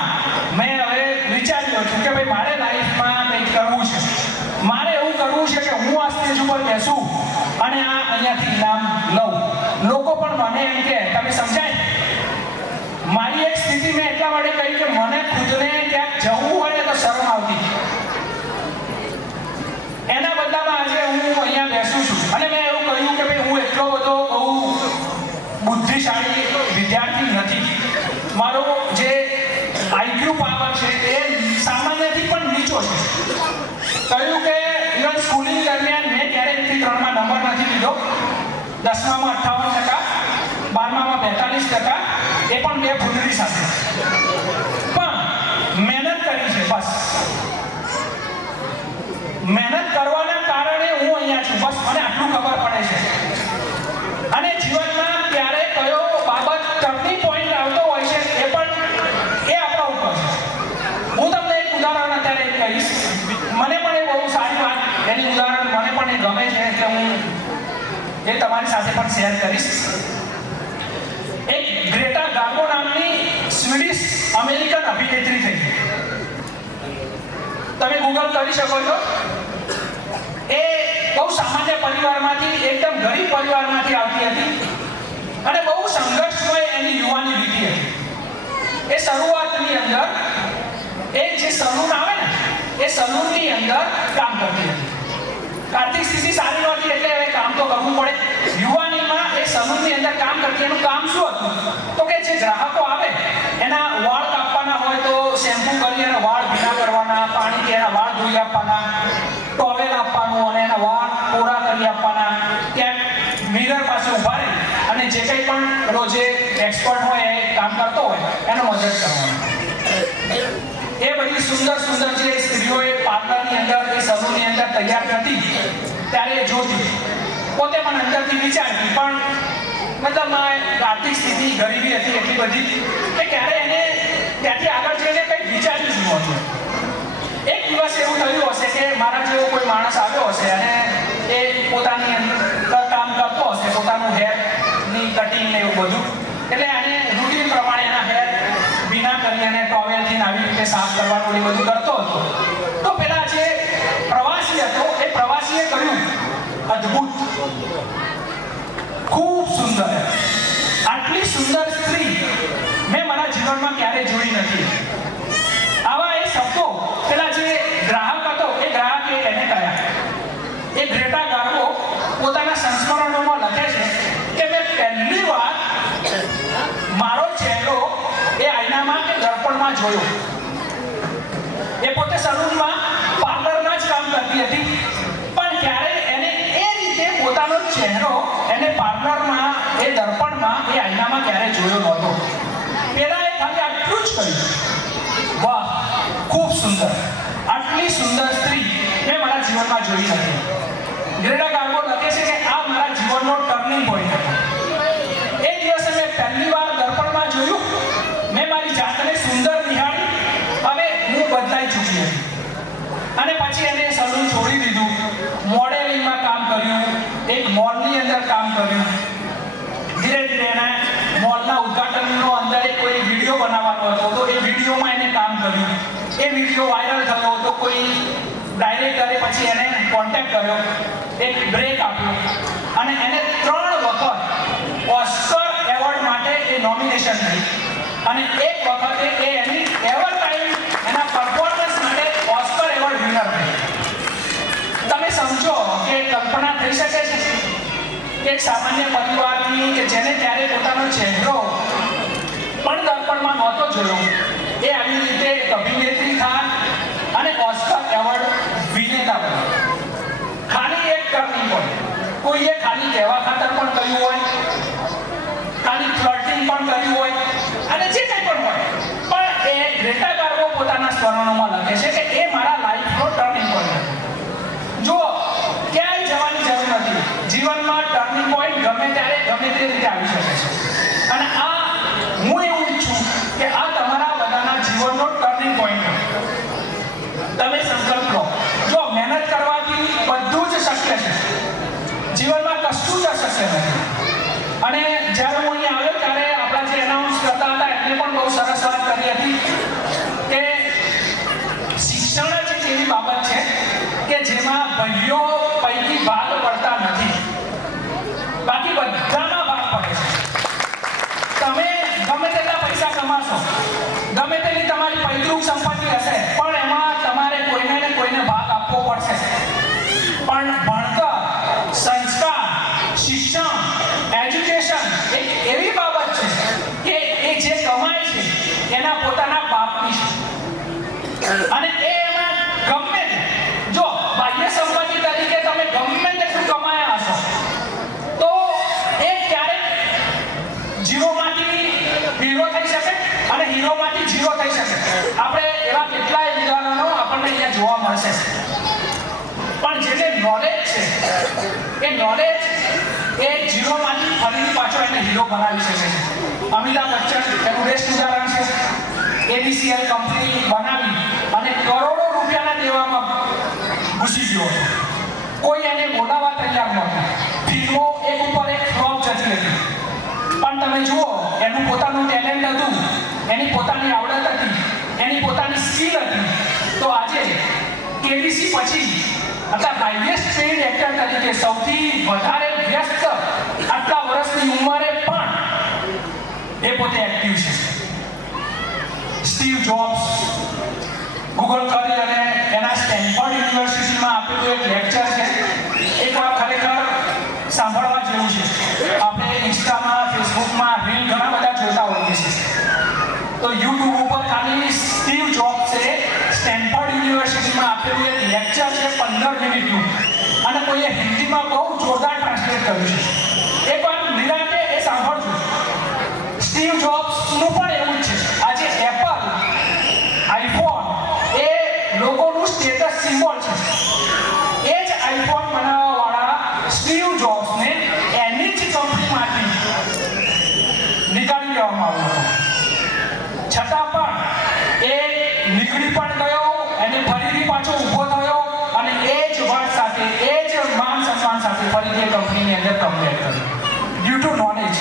મેં હવે વિચાર્યું હતું કે ભાઈ મારે લાઈફમાં કંઈક કરવું છે, મારે એવું કરવું છે કે હું આ સ્ટેજ ઉપર બેસું અને આ અહીંયાથી ઇનામ લઉં. લોકો પણ મને એમ કે તમે સમજાય, મારી એક સ્થિતિ મેં એટલા માટે કહી કે મને ખુદને ક્યાંક જવું હોય ને તો શરમ આવતી. એના બદલામાં આજે હું અહીંયા બેસું છું અને મેં એવું કહ્યું કે ભાઈ હું એટલો બધો બહુ બુદ્ધિશાળી વિદ્યાર્થી નથી. મારો જે આઈક્યુ પાવર છે એ સામાન્યથી પણ નીચો છે. કહ્યું કે ઇવન સ્કૂલિંગ દરમિયાન મેં ક્યારેય 1 થી 3 માં નંબર નથી લીધો. 10મામાં 58%, 12મામાં 42%, એ પણ 2 ફૂટની સાથે. પણ મહેનત કરી છે, બસ મહેનત કરવાના કારણે હું અહીંયા છું, બસ મને આટલું ખબર પડે છે. અને જીવનમાં ક્યારે કયો બાબત ટર્નિંગ પોઈન્ટ આવતો હોય છે એ પણ એ આપણા ઉપર છે. હું તમને એક ઉદાહરણ અત્યારે કહીશ. મને પણ એ બહુ સારી વાત, એની ઉદાહરણ મને પણ એ ગમે છે એટલે હું એ તમારી સાથે પણ શેર કરીશ. એક ગ્રેટા ગાર્બો નામની સ્વીડિશ અમેરિકન અભિનેત્રી થઈ. તમે ગૂગલ કરી શકો છો. એ બહુ સામાન્ય પરિવારમાંથી, એકદમ ગરીબ પરિવારમાંથી આવતી હતી અને બહુ સંઘર્ષમય એની યુવાની વીતી હતી. એ શરૂઆતની અંદર એ જે સલૂન આવે ને એ સલૂનની અંદર કામ કરતી હતી. આર્થિક સ્થિતિ સારી નહોતી એટલે હવે કામ તો કરવું પડે. યુવાનીમાં એ સલૂનની અંદર કામ કરતી. એનું કામ શું હતું તો કે જે ગ્રાહકો આવે એના વાળ કાપવાના હોય તો શેમ્પૂ કરી એના વાળ ભીના કરવાના, પાણીથી એના વાળ ધોઈ આપવાના, ટોવેલ આપવાનું અને એના વાળ કોરા કરી આપવાના. ત્યાં મિરર પાસે ઊભા રહી અને જે કંઈ પણ પેલો જે એક્સપર્ટ હોય એ કામ કરતો હોય એનો મદદ કરવાનો. એ બધી સુંદર સુંદર જે સ્ત્રીઓએ પાર્લરની અંદર, એ સલૂનની અંદર તૈયાર કરતી ત્યારે એ જોતી, પોતે પણ અંદરથી વિચારતી. પણ મતલબ આર્થિક સ્થિતિ, ગરીબી હતી એટલી બધી કે ક્યારે એને ત્યાંથી આગળ જઈને કંઈક વિચાર્યું જ નહોતું. એક દિવસ એવું થયું હશે કે મારા જેવો કોઈ માણસ આવ્યો હશે અને એ પોતાની અંદર કામ કરતો હશે, પોતાનું હેરની કટિંગ ને એવું બધું. એટલે એને રૂટીન પ્રમાણે એના હેર ભીના કરી અને ટોવેલથી આવી રીતે સાફ કરવાનું એ બધું કરતો હતો. તો પેલા જે પ્રવાસી હતો એ પ્રવાસીએ કહ્યું, અદ્ભુત, ખૂબ સુંદર, આટલી સુંદર સ્ત્રી મેં મારા જીવનમાં ક્યારેય જોઈ નથી. આવા એ શબ્દો પેલા જે ગ્રાહક હતો એ ગ્રાહકે એને કહ્યા. એ ગ્રેટા ગાર્બો પોતાના સંસ્મરણોમાં લખે છે કે મેં પહેલી વાર મારો ચહેરો એ આઈનામાં કે દર્પણમાં જોયો. એ પોતે સલૂનમાં પાર્લરમાં જ કામ કરતી હતી, પણ ક્યારે એને એ રીતે પોતાનો ચહેરો એને પાર્લરમાં, એ દર્પણમાં, એ આઈનામાં ક્યારે જોયો નહોતો. પેલા એ ખાલી આટલું જ કહ્યું, વાહ, ખૂબ સુંદર, આટલી સુંદર સ્ત્રી મેં મારા જીવનમાં જોઈ નથી. ગ્રેટા ગાર્બો લખે છે કે આ મારા જીવનનો ટર્નિંગ પોઈન્ટ હતો. એ દિવસે મેં પહેલી વાર દર્પણમાં જોયું, મેં મારી જાતને સુંદર નિહાળી. હવે હું બદલાઈ ચૂકી હતી અને પછી એને સલૂન છોડી દીધું, મોડેલિંગમાં કામ કર્યું, એક મોલની અંદર કામ કર્યું. ધીરે ધીરે એના મોલના ઉદ્ઘાટનનો અંદર એક કોઈ વિડીયો વાયરલ થયો તો કોઈ ડાયરેક્ટરે પછી એને કોન્ટેક્ટ કર્યો, એક બ્રેક આપ્યો અને એને 3 વખત ઓસ્કર એવોર્ડ માટે એ નોમિનેશન થઈ અને એક વખતે એ એની એવર ટાઈમ એના પરફોર્મન્સ માટે ઓસ્કર એવોર્ડ વિનર થઈ. તમે સમજો કે કલ્પના થઈ શકે છે કે એક સામાન્ય પરિવારની કે જેને ત્યારે પોતાનો ચહેરો પણ દર્પણમાં નહોતો જોયો, એ આવી રીતે એક અભિનેત્રી થાય અને ઓસ્કર એવોર્ડ વિજેતા બને. ખાલી એક ટર્નિંગ પોઈન્ટ, કોઈએ ખાલી કહેવા ખાતર પણ કહ્યું હોય, ખાલી ફ્લર્ટિંગ પણ કર્યું હોય અને જે કંઈ પણ હોય, પણ એ ગ્રેટા ગાર્બો પોતાના સ્મરણોમાં લખે છે કે એ મારા લાઈફનો ટર્નિંગ પોઈન્ટ હતો. જો ક્યાંય જવાની જરૂર નથી, જીવનમાં ટર્નિંગ પોઈન્ટ ગમે ત્યારે ગમે તે રીતે આવી શકે છે અને આ હું એવું ઈચ્છું કે આ તમારા બધાના જીવનનો ટર્નિંગ પોઈન્ટ હોય. તમે સંકલ્પ લો, જો મહેનત કરવાથી બધું જ શક્ય છે, જીવનમાં કશું જ અશક્ય નથી. અને જ્યારે હું અહીંયા આવ્યો ત્યારે આપણા જે એનાઉન્સ કરતા હતા એમને પણ બહુ સરસ વાત કરી હતી કે શિક્ષણ જ એક એવી બાબત છે કે જેમાં ભાઈઓ પૈકી ભાગ પડતા નથી, બાકી બધામાં ભાગ પડે છે. તમે ગમે તેટલા પૈસા કમાશો, ગમે તેટલી તમારી પૈતૃક સંપત્તિ હશે, પણ એમાં તમારે કોઈને ને કોઈને ભાગ આપવો પડશે. પણ ભણતર, સંસ્કાર, શિક્ષણ, એજ્યુકેશન એક એવી બાબત છે કે એ જે કમાય છે એના પોતાના બાપની છે અને એ એમાં ગમે જો બાહ્ય સંપત્તિ તરીકે તમે ગમે તેટલું કમાયા હશો તો એ ક્યારેક ઝીરોમાંથી હીરો થઈ શકે અને હીરોમાંથી ઝીરો થઈ શકે. આપણે એવા કેટલાય ઉદાહરણો આપણને અહીંયા જોવા મળશે. પણ જેને નોલેજ છે એ નોલેજ એ ઝીરોમાંથી ફરીથી પાછો એને હીરો બનાવી શકે છે. અમિતાભ બચ્ચન એનું બેસ્ટ ઉદાહરણ છે. ABCL કંપની બનાવી અને કરોડો રૂપિયાના દેવામાં ઘૂસી ગયો હતો. કોઈ એને બોલાવવા તૈયાર નહોતું. ફિલ્મો એક ઉપર એક ફ્લોપ જતી હતી. પણ તમે જુઓ, એનું પોતાનું ટેલેન્ટ હતું, એની પોતાની આવડત હતી, એની પોતાની સ્કિલ હતી. તો આજે KBC પછી અથવા હાઈએસ્ટ પેઇડ એક્ટર તરીકે સૌથી વધારે વ્યસ્ત આટલા વર્ષની ઉંમરે પણ એ પોતે એક્ટિવ છે. સ્ટીવ જોબ્સ ગૂગલ કરી અને એના સ્ટેનફોર્ડ યુનિવર્સિટીમાં આપેલું એક લેક્ચર છે, એકવાર ખરેખર સાંભળવા જેવું છે. આપણે ઇન્સ્ટામાં, ફેસબુકમાં રીલ ઘણા બધા જોતા હોઈએ છીએ. તો યુટ્યુબ ઉપર ખાલી સ્ટીવ જોબ્સે સ્ટેનફોર્ડ યુનિવર્સિટીમાં આપેલું એક લેક્ચર છે 15 મિનિટનું અને કોઈએ હિન્દીમાં બહુ જોરદાર ટ્રાન્સલેટ કર્યું છે. એકવાર નિરાંતે એ સાંભળજો. સ્ટીવ જોબ્સનું પણ એવું જ છે. આજે એપલ, આઈફોન એ લોકોનું સ્ટેટસ સિમ્બોલ છે. એ જ આઈફોન બનાવવાવાળા સ્ટીવ જોબ્સને એની જ કંપનીમાંથી નીકાળી દેવામાં આવ્યો હતો. છતાં પણ એ નીકળી પણ ગયો, એને ફરીથી પાછો ઊભો થયો અને એ જ વર્ડ સાથે, એ જ માન સન્માન સાથે ફરીથી કંપનીની અંદર કમ્પ્લેટ કર્યું ડ્યુ ટુ નોલેજ.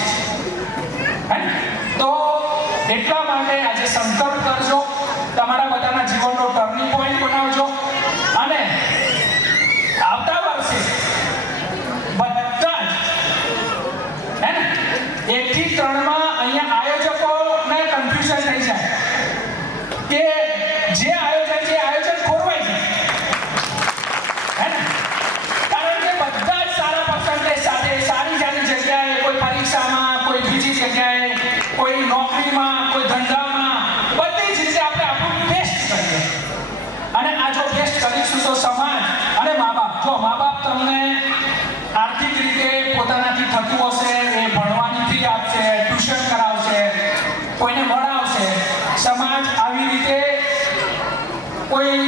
તો એટલા માટે આજે સંકલ્પ કરજો, તમારા બધાના જીવનનો ટર્નિંગ પોઈન્ટ બનાવજો અને આવતા વર્ષે બધા જ 1 થી 3 માં અહીંયા આયોજકોને કન્ફ્યુઝન થઈ જાય કે જે આયોજન છે આયોજન ખોરવાય છે, કારણ કે બધા જ સારા પર્સન્ટેજ સાથે સારી સારી જગ્યાએ, કોઈ પરીક્ષામાં, કોઈ બીજી જગ્યાએ, કોઈ નોકરીમાં, કોઈ ધંધામાં, બધી જ રીતે આપણે આપણું બેસ્ટ કરીએ અને આ જો બેસ્ટ કરીશું તો સમાજ અને મા બાપ, જો મા બાપ તમને આર્થિક રીતે પોતાનાથી થતું હશે એ ભણવાની ફી આપશે, ટ્યુશન કરાવશે, કોઈને ભણાવશે, સમાજ આવી રીતે કોઈ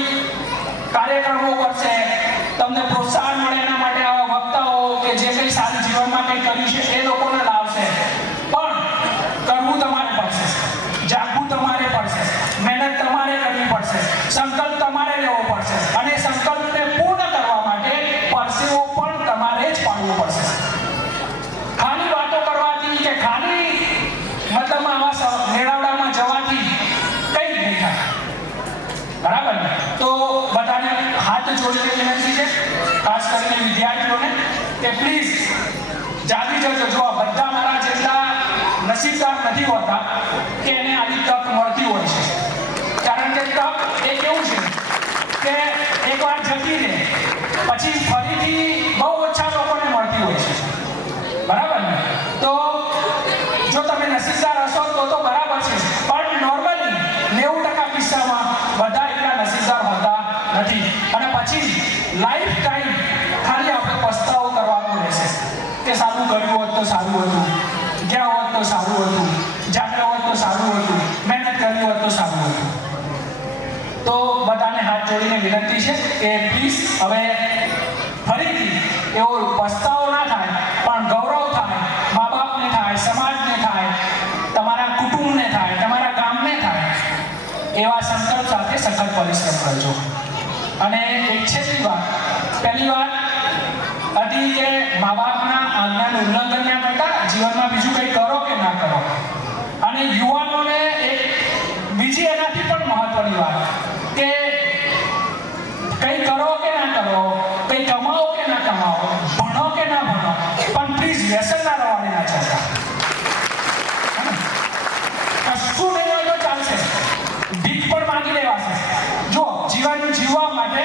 કાર્યક્રમો કરશે, તમને પ્રોત્સાહન મળે એના માટે આવા વક્તાઓ કે જે કંઈ સારું જીવનમાં કંઈ કર્યું છે એ લોકોને લાવશે. પણ કરવું તમારે પડશે, જાગવું તમારે પડશે, મહેનત તમારે કરવી પડશે, સંકલ્પ તમારે લેવો પડશે અને સંકલ્પને પૂર્ણ કરવા માટે પરસેવો પણ તમારે જ પાડવો પડશે. ખાલી વાતો કરવા જજો. જો બધા મારા જેટલા નસીબદાર નથી હોતા કે એને આવી તક મળતી હોય છે. કારણ કે તક એ કેવું છે કે એકવાર જતી રહે પછી ફરીથી બહુ ઓછા લોકોને મળતી હોય છે. બરાબર ને? તો જો તમે નસીબદાર હશો તો બરાબર છે, પણ નોર્મલી 90% કિસ્સામાં બધા એટલા નસીબદાર હોતા નથી. અને પછી લાઈફ ટાઈમ ખાલી આપણે પસ્તાવો કરવાનો રહેશે કે સારું કર્યું હોત તો સારું હતું, ગયા હોત તો સારું હતું, જાગ્યા હોત તો સારું હતું, મહેનત કરી હોત તો સારું હતું. તો બધાને હાથ જોડીને વિનંતી છે કે પ્લીઝ હવે ફરીથી એવો પસ્તાવો ના થાય, પણ ગૌરવ થાય, મા બાપને થાય, સમાજને થાય, તમારા કુટુંબને થાય, તમારા ગામને થાય, એવા સંકલ્પ સાથે સખત પરિશ્રમ કરજો. અને એક છેલ્લી વાત, પહેલી વાત હતી કે મા બાપના આજ્ઞાનું ઉલ્લંઘન ના કરતા જીવનમાં બીજું કંઈ કરો કે ના કરો. અને યુવાનોને એક બીજી એનાથી પણ મહત્વની વાત કે કંઈ કરો કે ના કરો, કંઈ કમાઓ કે ના કમાઓ, ભણો કે ના ભણો, પણ પ્લીઝ વ્યસનના રવાડે ના ચાલતા. કશું નહીં હોય તો ચાલશે, ભીખ પણ માંગી લેવાશે. જો જીવન જીવવા માટે,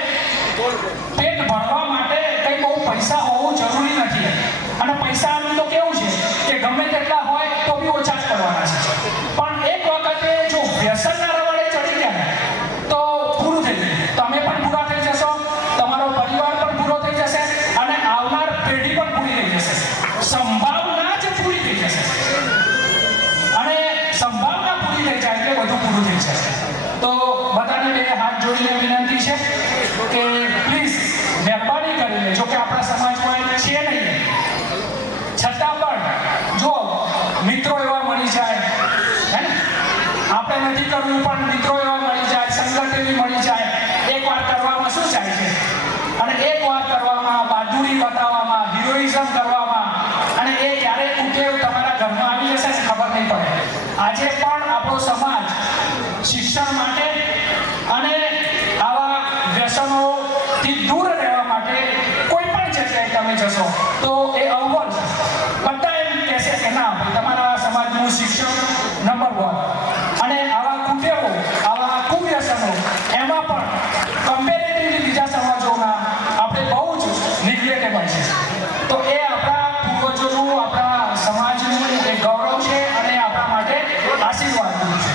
પેટ ભરવા માટે કંઈ બહુ પૈસા હોવું જરૂરી નથી. અને પૈસાનું તો કેવું છે કે ગમે તેટલા હોય તો બી ઓછા જ પડવાના છે. પણ એક વખતે જો વ્યસનના રવાડે ચડી ગયા ને તો પૂરું થઈ ગયું. તમે પણ પૂરા થઈ જશો, તમારો પરિવાર પણ પૂરો થઈ જશે, અને આવનાર પેઢી પણ પૂરી થઈ જશે. સંભાવના જ પૂરી થઈ જશે. અને સંભાવના પૂરી થઈ જાય એટલે બધું પૂરું થઈ જશે. તો બધાને બે હાથ જોડીને વિનંતી છે કે પ્લીઝ મહેરબાની કરીને, જો કે આપણા સમાજમાં છે નહીં, છતાં પણ જો મિત્રો એવા મળી જાય, હે ને, આપણે નથી કરવું પણ મિત્રો એવા મળી જાય, સંગત એવી મળી જાય, એકવાર કરવામાં શું જાય છે? અને એકવાર કરવામાં, બહાદુરી બતાવવામાં, હિરોઇઝમ કરવામાં, અને એ ક્યારે ઉકેલ તમારા ઘરમાં આવી જશે ને ખબર નહીં પડે. આજે પણ આપણો સમાજ શિક્ષણ માટે અને આવા વ્યસનોથી દૂર રહેવા માટે કોઈ પણ જગ્યાએ તમે જશો તો એ અવ્વલ છે. બધા એમ કહેશે કે ના ભાઈ તમારા સમાજનું શિક્ષણ નંબર 1. અને આવા કુટેવો, આવા કુવ્યસનો એમાં પણ કમ્પેરેટિવલી બીજા સમાજોના આપણે બહુ જ નિગ્લેક્ટેબલ છે. તો એ આપણા પૂર્વજોનું, આપણા સમાજનું એક ગૌરવ છે અને આપણા માટે આશીર્વાદનું છે.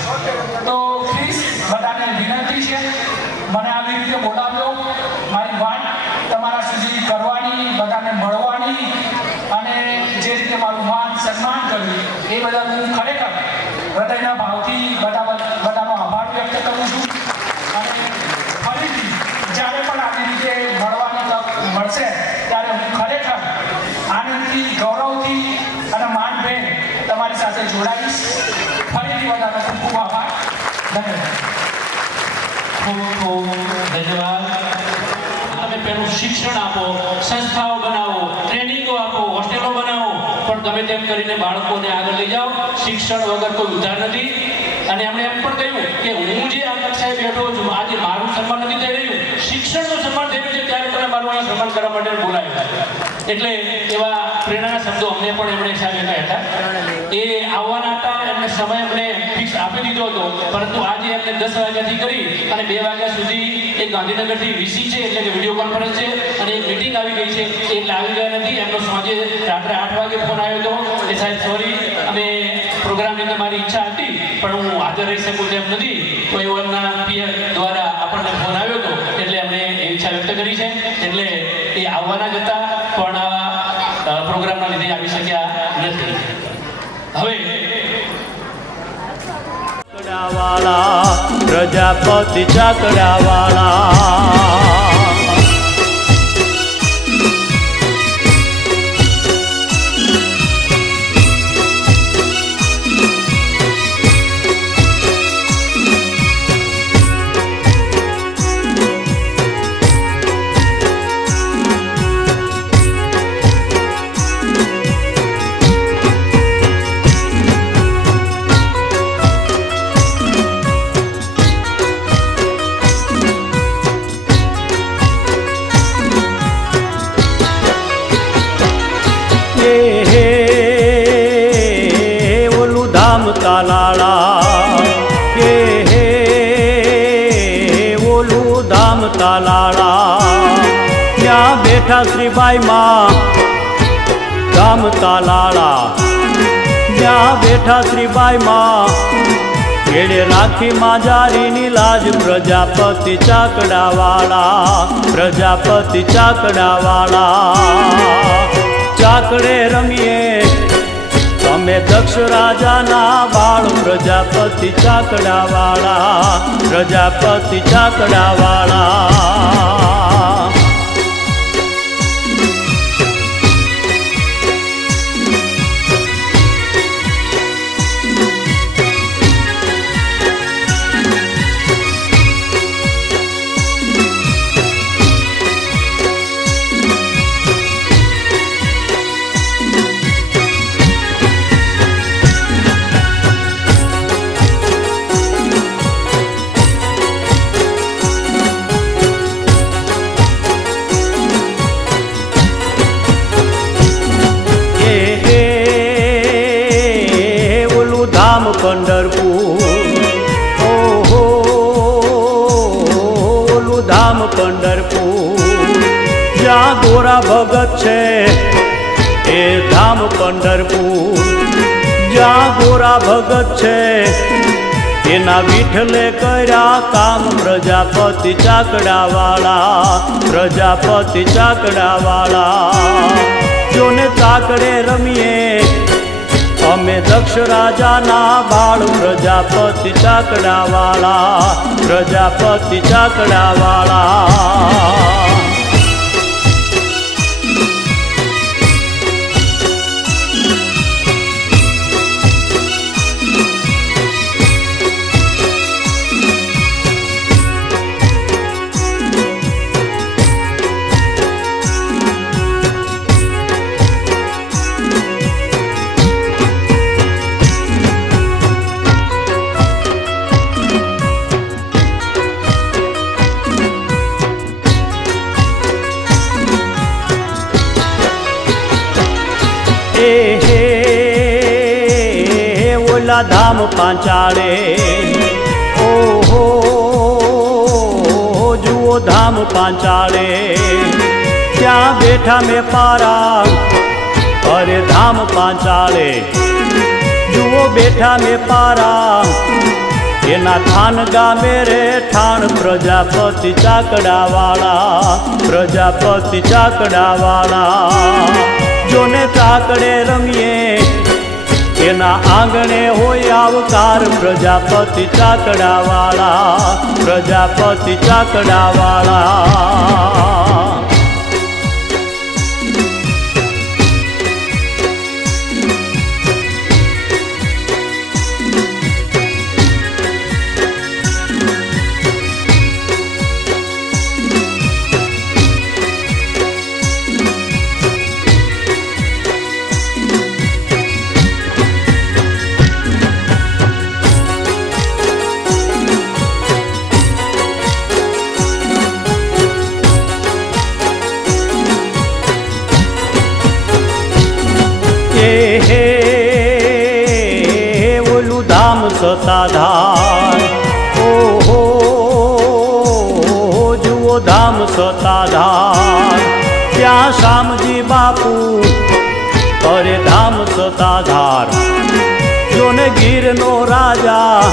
તો પ્લીઝ બધાને વિનંતી છે, મને આવી રીતે બોલાવ્યો, મારી વાત તમારા સુધી કરવાની, બધાને મળવાની, અને જે રીતે મારું માન સન્માન કર્યું એ બદલ હું ખરેખર હૃદયના ભાવથી બધાનો આભાર વ્યક્ત કરું છું. અને ફરીથી જ્યારે પણ આવી રીતે મળવાની તક મળશે ત્યારે હું ખરેખર આનંદથી, ગૌરવથી અને માનભેર તમારી સાથે જોડાઈશ. ફરીથી બધાનો ખૂબ ખૂબ આભાર. ધન્યવાદ. ખૂબ ખૂબ ધન્યવાદ. તમે પેલું શિક્ષણ આપો, સંસ્થાઓ બનાવો, ટ્રેનિંગો આપો, હોસ્ટેલો બનાવો, પણ ગમે તેમ કરીને બાળકોને આગળ લઈ જાઓ. શિક્ષણ વગર કોઈ ઉદ્ધાર નથી. અને એમણે એમ પણ કહ્યું કે હું જે આ કક્ષાએ બેઠો છું, આજે મારું સન્માન નથી થઈ રહ્યું, શિક્ષણનું સન્માન થયું છે, ત્યારે તમે મારું અહીં સન્માન કરવા માટે બોલાવ્યું. એટલે એવા પ્રેરણાના શબ્દો અમને પણ એમણે સાહેબ કહ્યા હતા. એ આવવાના હતા, એમને સમય અમને ફિક્સ આપી દીધો હતો, પરંતુ આજે એમને 10 વાગ્યાથી કરી અને 2 વાગ્યા સુધી એ ગાંધીનગરથી વીસી છે, એટલે કે વિડીયો કોન્ફરન્સ છે, અને એક મિટિંગ આવી ગઈ છે, એટલે આવી ગયા નથી. એમનો સાંજે રાત્રે 8 વાગે ફોન આવ્યો હતો કે સાહેબ સોરી, અમે પ્રોગ્રામની અંદર મારી ઈચ્છા હતી પણ હું હાજર રહી શકું તેમ નથી. તો એવો એમના પીએમ દ્વારા આપણને ફોન આવ્યો હતો, એટલે એમણે એ ઈચ્છા વ્યક્ત કરી છે. એટલે એ આવવાના જ હતા, પણ આ પ્રોગ્રામના લીધે આવી શક્યા નથી. હવે ચાકડાવાળા, પ્રજાપતિ ચાકડાવાળા. ધામ તાલાળા કે હે ઓલું ધામ તાલાળા ત્યાં બેઠા શ્રીબાઈ માં ધામ તાલાળા ત્યાં બેઠા શ્રીબાઈ માં ઘેડે રાખી માજારીની લાજ પ્રજાપતિ ચાકડાવાળા પ્રજાપતિ ચાકડાવાળા ચાકડે રમીએ અમે દક્ષ રાજાના બાળ પ્રજાપતિ ચાકડાવાળા પ્રજાપતિ ચાકડાવાળા પંઢરપુર ઓહો ઓલું ધામ પંઢરપુર જ્યાં ગોરા ભગત છે એ ધામ પંઢરપુર જ્યાં ગોરા ભગત છે એના વિઠલે કર્યા કામ પ્રજાપતિ ચાકડાવાળા પ્રજાપતિ ચાકડાવાળા જોને ચાકડે રમીએ અમે દક્ષ રાજાના બાળ પ્રજાપતિ ચાકડાવાળા પ્રજાપતિ ચાકડાવાળા ઓલા ધામ પાંચાળે ઓહો જુઓ ધામ પાંચાળે ત્યાં બેઠા મેં પારા અરે ધામ પાંચાળે જુઓ બેઠા મેં પારા એના થાન ગામે રે ઠાણ પ્રજાપતિ ચાકડાવાળા પ્રજાપતિ ચાકડાવાળા જોને ચાકડે રમીએ એના આંગણે હોય આવકાર પ્રજાપતિ ચાકડાવાળા પ્રજાપતિ ચાકડાવાળા ઓલું ધામ સતાધાર ઓહો જુઓ ધામ સતાધાર ત્યાં શામજી બાપુ અરે ધામ સતાધાર જોને ગીરનો રાજા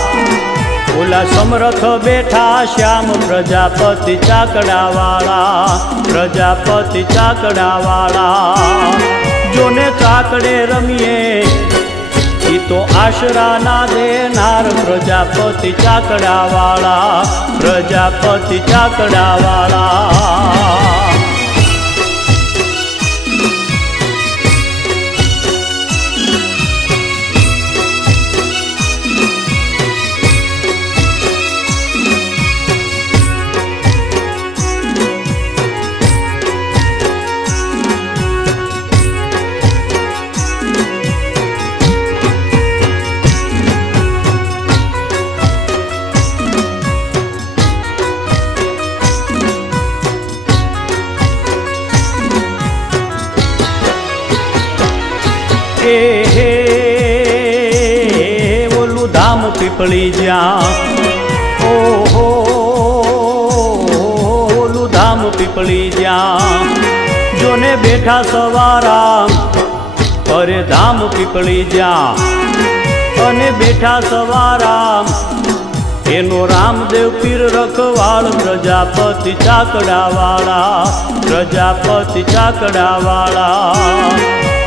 ઓલા સમરથ બેઠા શ્યામ પ્રજાપતિ ચાકડાવાળા પ્રજાપતિ ચાકડાવાળા જોને ચાકડે રમીએ ઈ તો આશરા ના દેનાર પ્રજાપતિ ચાકડાવાળા પ્રજાપતિ ચાકડાવાળા પીપળી જ્યાં ઓહો ઓલું ધામ પીપળી જ્યાં જોને બેઠા સવારામ અરે ધામ પીપળી જ્યાં અને બેઠા સવારામ એનો રામદેવ પીર રખવાળ પ્રજાપતિ ચાકડાવાળા પ્રજાપતિ ચાકડાવાળા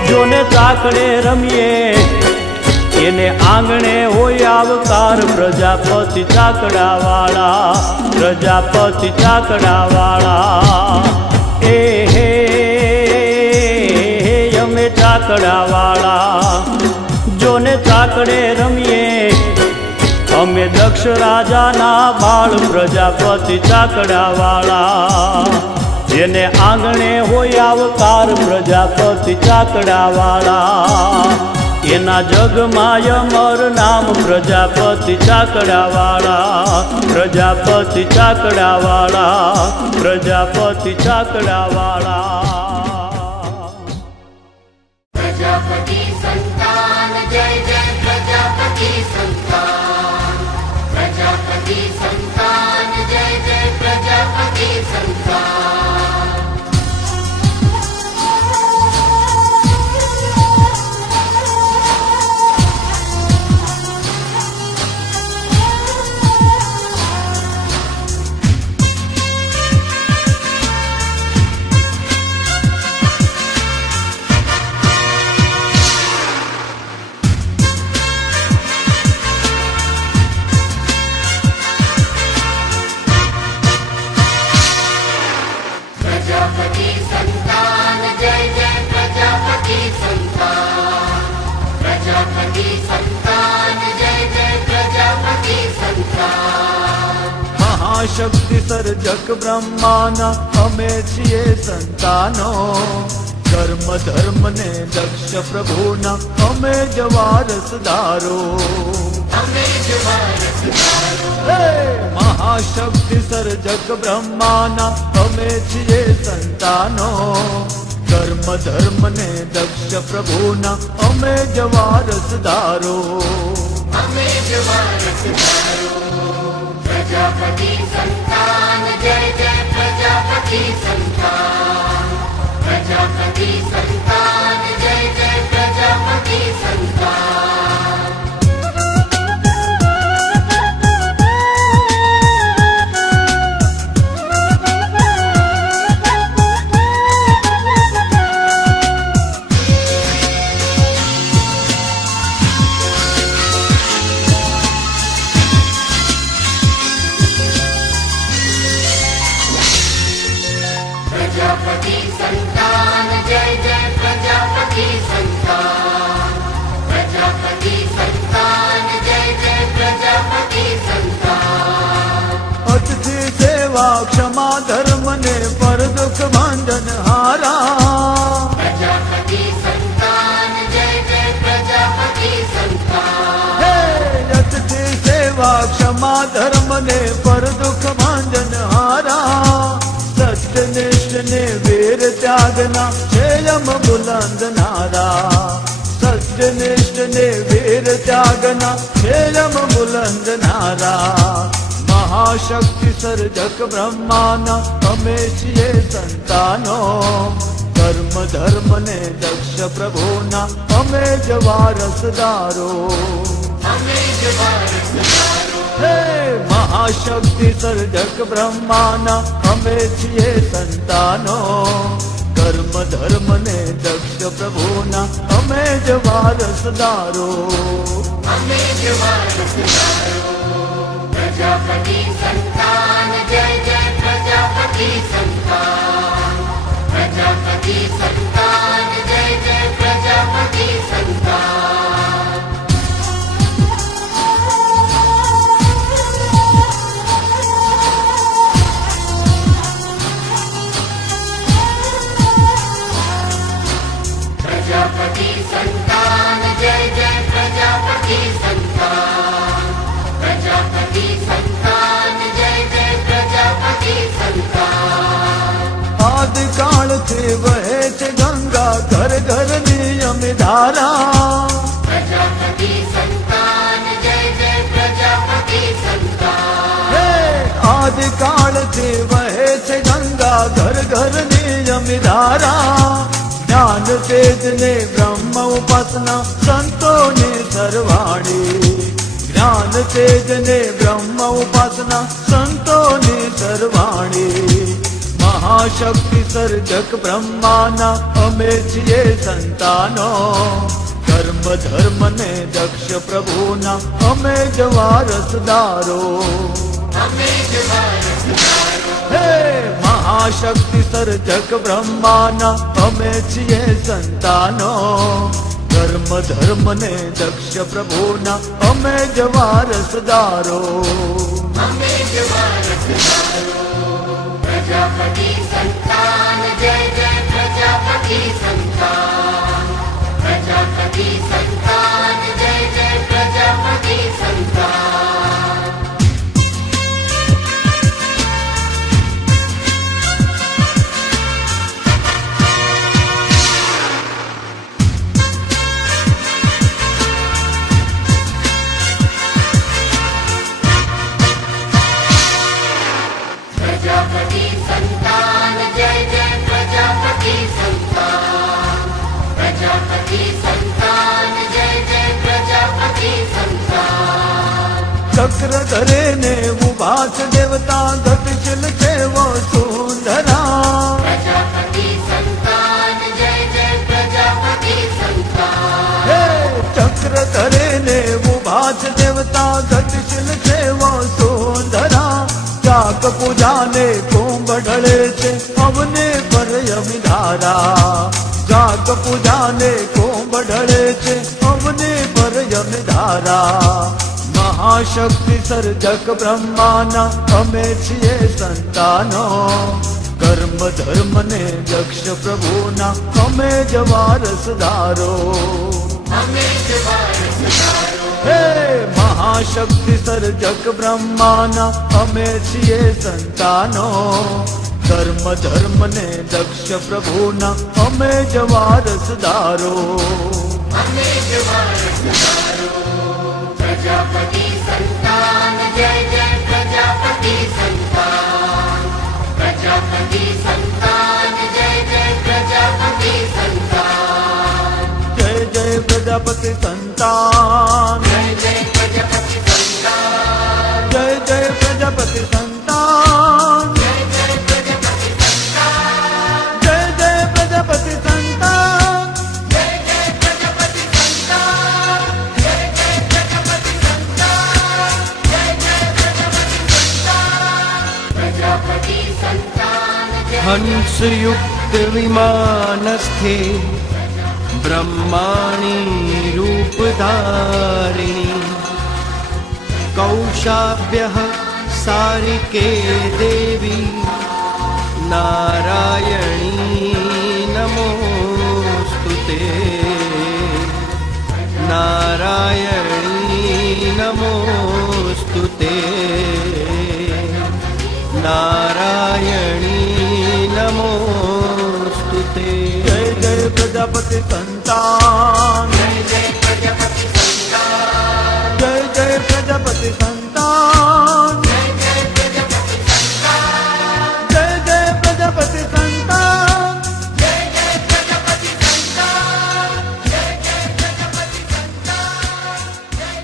જોને ચાકડે રમીએ એને આંગણે હોય આવકાર પ્રજાપતિ ચાકડાવાળા પ્રજાપતિ ચાકડાવાળા એ હે અમે ચાકડાવાળા જોને ચાકડે રમીએ અમે દક્ષ રાજાના બાળ પ્રજાપતિ ચાકડાવાળા જેને આંગણે હોય આવકાર પ્રજાપતિ ચાકડાવાળા એના જગમાં અમર નામ પ્રજાપતિ ચાકડાવાળા પ્રજાપતિ ચાકડાવાળા પ્રજાપતિ ચાકડાવાળા प्रजापति संतान जय जय प्रजापति संतान प्रजापति संतान जय जय प्रजापति संतान प्रजापति संतान जय जय प्रजापति संतान प्रजापति संतान जय जय प्रजापति संतान મહાશક્તિ સર્જક બ્રહ્માના અમે છીએ સંતાનો કર્મ ધર્મ ને દક્ષ પ્રભુના અમે જ વારસદારો હે! મહાશક્તિ સર્જક બ્રહ્માના અમે છીએ સંતાનો કર્મ ધર્મ ને દક્ષ પ્રભુના અમે જ વારસદારો प्रजापति संतान जय जय प्रजापति संतान प्रजापति संतान जय जय प्रजापति संतान प्रजापति संतान जय जय प्रजापति संतान प्रजापति संतान जय जय प्रजापति संतान અતિથિ સેવા ક્ષમા ધર્મ ને પર દુઃખ ભાંજન હારા प्रजापति संतान जय जय प्रजापति संतान હે! અતિથિ સેવા ક્ષમા ધર્મ ને પર દુઃખ ભાંજન હારા સત્યનિષ્ઠ ને વીર ત્યાગના છે યમ બુલંદ નારા સત્યનિષ્ઠ ને વીર ત્યાગના છે યમ બુલંદ નારા મહાશક્તિ સર્જક બ્રહ્માના અમે છીએ સંતાનો કર્મ ધર્મ ને દક્ષ પ્રભુના અમે જ વારસદારો હે! મહાશક્તિ સર્જક બ્રહ્માના અમે છીએ સંતાનો કર્મ ધર્મ ને દક્ષ પ્રભુના અમે જ વારસદારો प्रजापति संतान जय जय प्रजापति संतान प्रजापति संतान जय जय प्रजापति संतान प्रजापति संतान जय जय प्रजापति संतान प्रजापति संतान जय जय प्रजापति संतान આદિકાળથી વહે છે ગંગા ઘર ઘરની થી વહે છે ગંગા ઘર ઘરની યમી ધારા જ્ઞાન તેજ ને બ્રહ્મ ઉપાસના સંતોની સરવાણી જ્ઞાન તેજ ને બ્રહ્મ ઉપાસના સંતોની સરવાણી મહાશક્તિ સર્જક બ્રહ્માના અમે છીએ સંતાનો કર્મ ધર્મ ને દક્ષ પ્રભુના અમે જ વારસદારો હે મહાશક્તિ સર્જક બ્રહ્માના અમે છીએ સંતાનો કર્મ ધર્મ ને દક્ષ પ્રભુના અમે જ વારસદારો प्रजापति संतान जय जय प्रजापति संतान प्रजापति संतान जय जय प्रजापति संतान प्रजापति संतान जय जय प्रजापति संतान प्रजापति संतान जय जय प्रजापति संतान ચક્ર ધરે ને ઉભા છે દેવતા ગતિશીલ છે વો સુંદરા प्रजापति संतान जय जय प्रजापति संतान હે ચક્ર ધરે ને ઉભા છે દેવતા ગતિશીલ છે વો સુંદરા જાગ પૂજા ને કુંભ ઢળે છે અવને પર યમી ધારા જાગ પૂજા ને કુંભ ઢળે છે અવને પર યમી ધારા મહાશક્તિ સર્જક બ્રહ્માના અમે છીએ સંતાનો કર્મ ધર્મ ને દક્ષ પ્રભુના અમે જ વારસદારો હે મહાશક્તિ સર્જક બ્રહ્માના અમે છીએ સંતાનો કર્મ ધર્મ ને દક્ષ પ્રભુના અમે જ વારસદારો प्रजापति संतान जय जय प्रजापति संतान प्रजापति संतान जय जय प्रजापति संतान જય જય પ્રજાપતિ સંતાન जय जय प्रजापति संतान જય જય પ્રજાપતિ સંતાન जय जय प्रजापति संतान જય જય પ્રજાપતિ સંતાન जय जय प्रजापति संतान जय जय प्रजापति संतान जय जय प्रजापति संतान प्रजापति संतान जय हंसयुक्त विमानस्थे ब्रह्माणी रूपधारिणी कौशाभ्यः सारिके देवी नारायणी नमोस्तुते नारायणी नमोस्तुते नारायणी नमोस्तुते જય જય પ્રજાપતિ સંતાન जय जय प्रजापति संतान જય જય પ્રજાપતિ સંતાન जय जय प्रजापति संतान જય જય પ્રજાપતિ સંતાન जय जय प्रजापति संतान जय जय प्रजापति संतान जय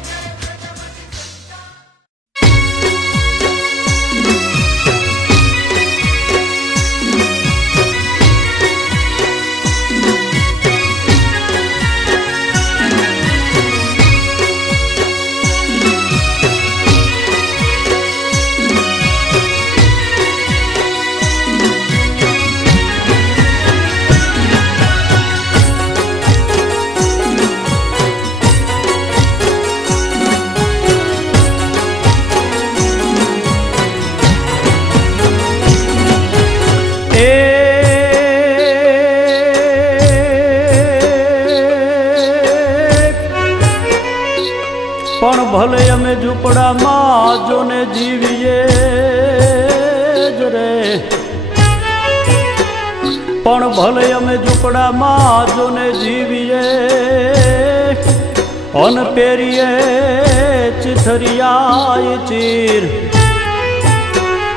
जय પણ ભલે અમે ઝૂંપડામાં જોને જીવીએ જ રે, પણ ભલે અમે ઝૂંપડામાં જોને જીવીએ અન પેરીએ ચિથરિયાય ચીર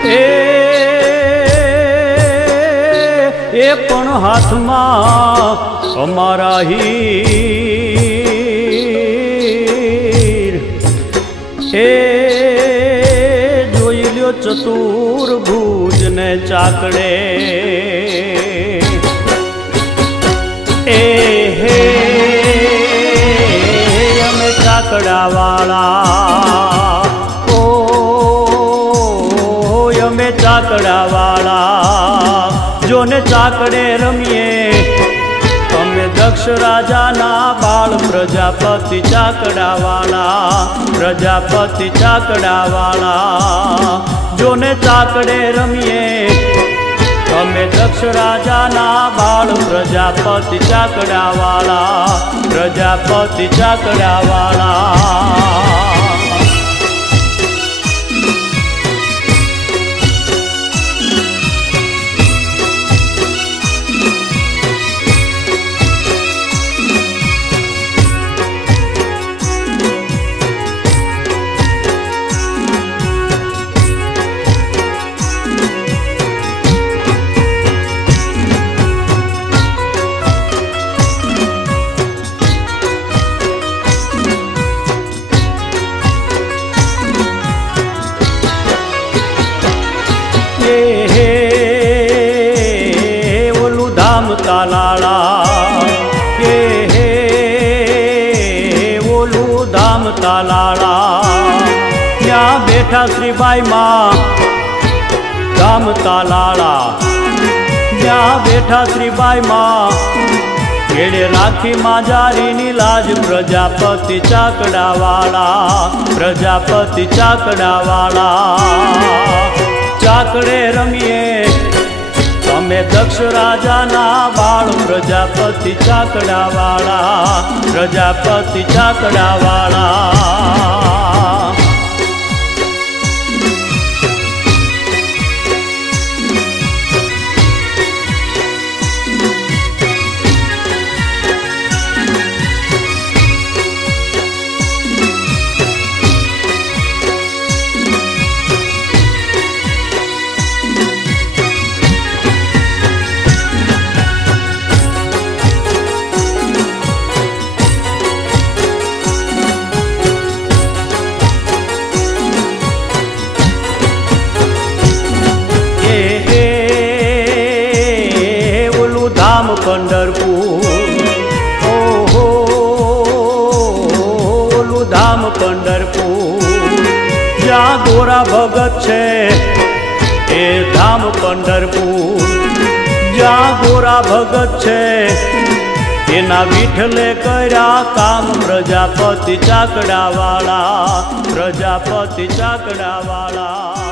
એ પણ હાથમાં અમારા હીર એ જોઈ લ્યો ચતુર્ભુજ ને ચાકડે એ હે અમે ચાકડાવાળા ઓ અમે ચાકડાવાળા જોને ચાકડે રમીએ અમે દક્ષ રાજાના બાળ પ્રજાપતિ ચાકડાવાળા પ્રજાપતિ ચાકડાવાળા જોને ચાકડે રમીએ અમે દક્ષ રાજાના બાળ પ્રજાપતિ ચાકડાવાળા પ્રજાપતિ ચાકડાવાળા ઓલું ધામ તાલાળા કે હે ઓલું ધામ તાલાળા ત્યાં બેઠા શ્રીબાઈમાં ધામ તાલાળા ત્યાં બેઠા શ્રીબાઈમાં ઘેડે રાખી માજારીની લાજ પ્રજાપતિ ચાકડાવાળા પ્રજાપતિ ચાકડાવાળા ચાકડે રમીએ અમે દક્ષ રાજાના બાળ પ્રજાપતિ ચાકડાવાળા પ્રજાપતિ ચાકડાવાળા પંઢરપુર ઓહો ઓલું ધામ પંઢરપુર જ્યાં ગોરા ભગત છે એ ધામ પંઢરપુર જ્યાં ગોરા ભગત છે એના વિઠલે કર્યા કામ પ્રજાપતિ ચાકડાવાળા પ્રજાપતિ ચાકડાવાળા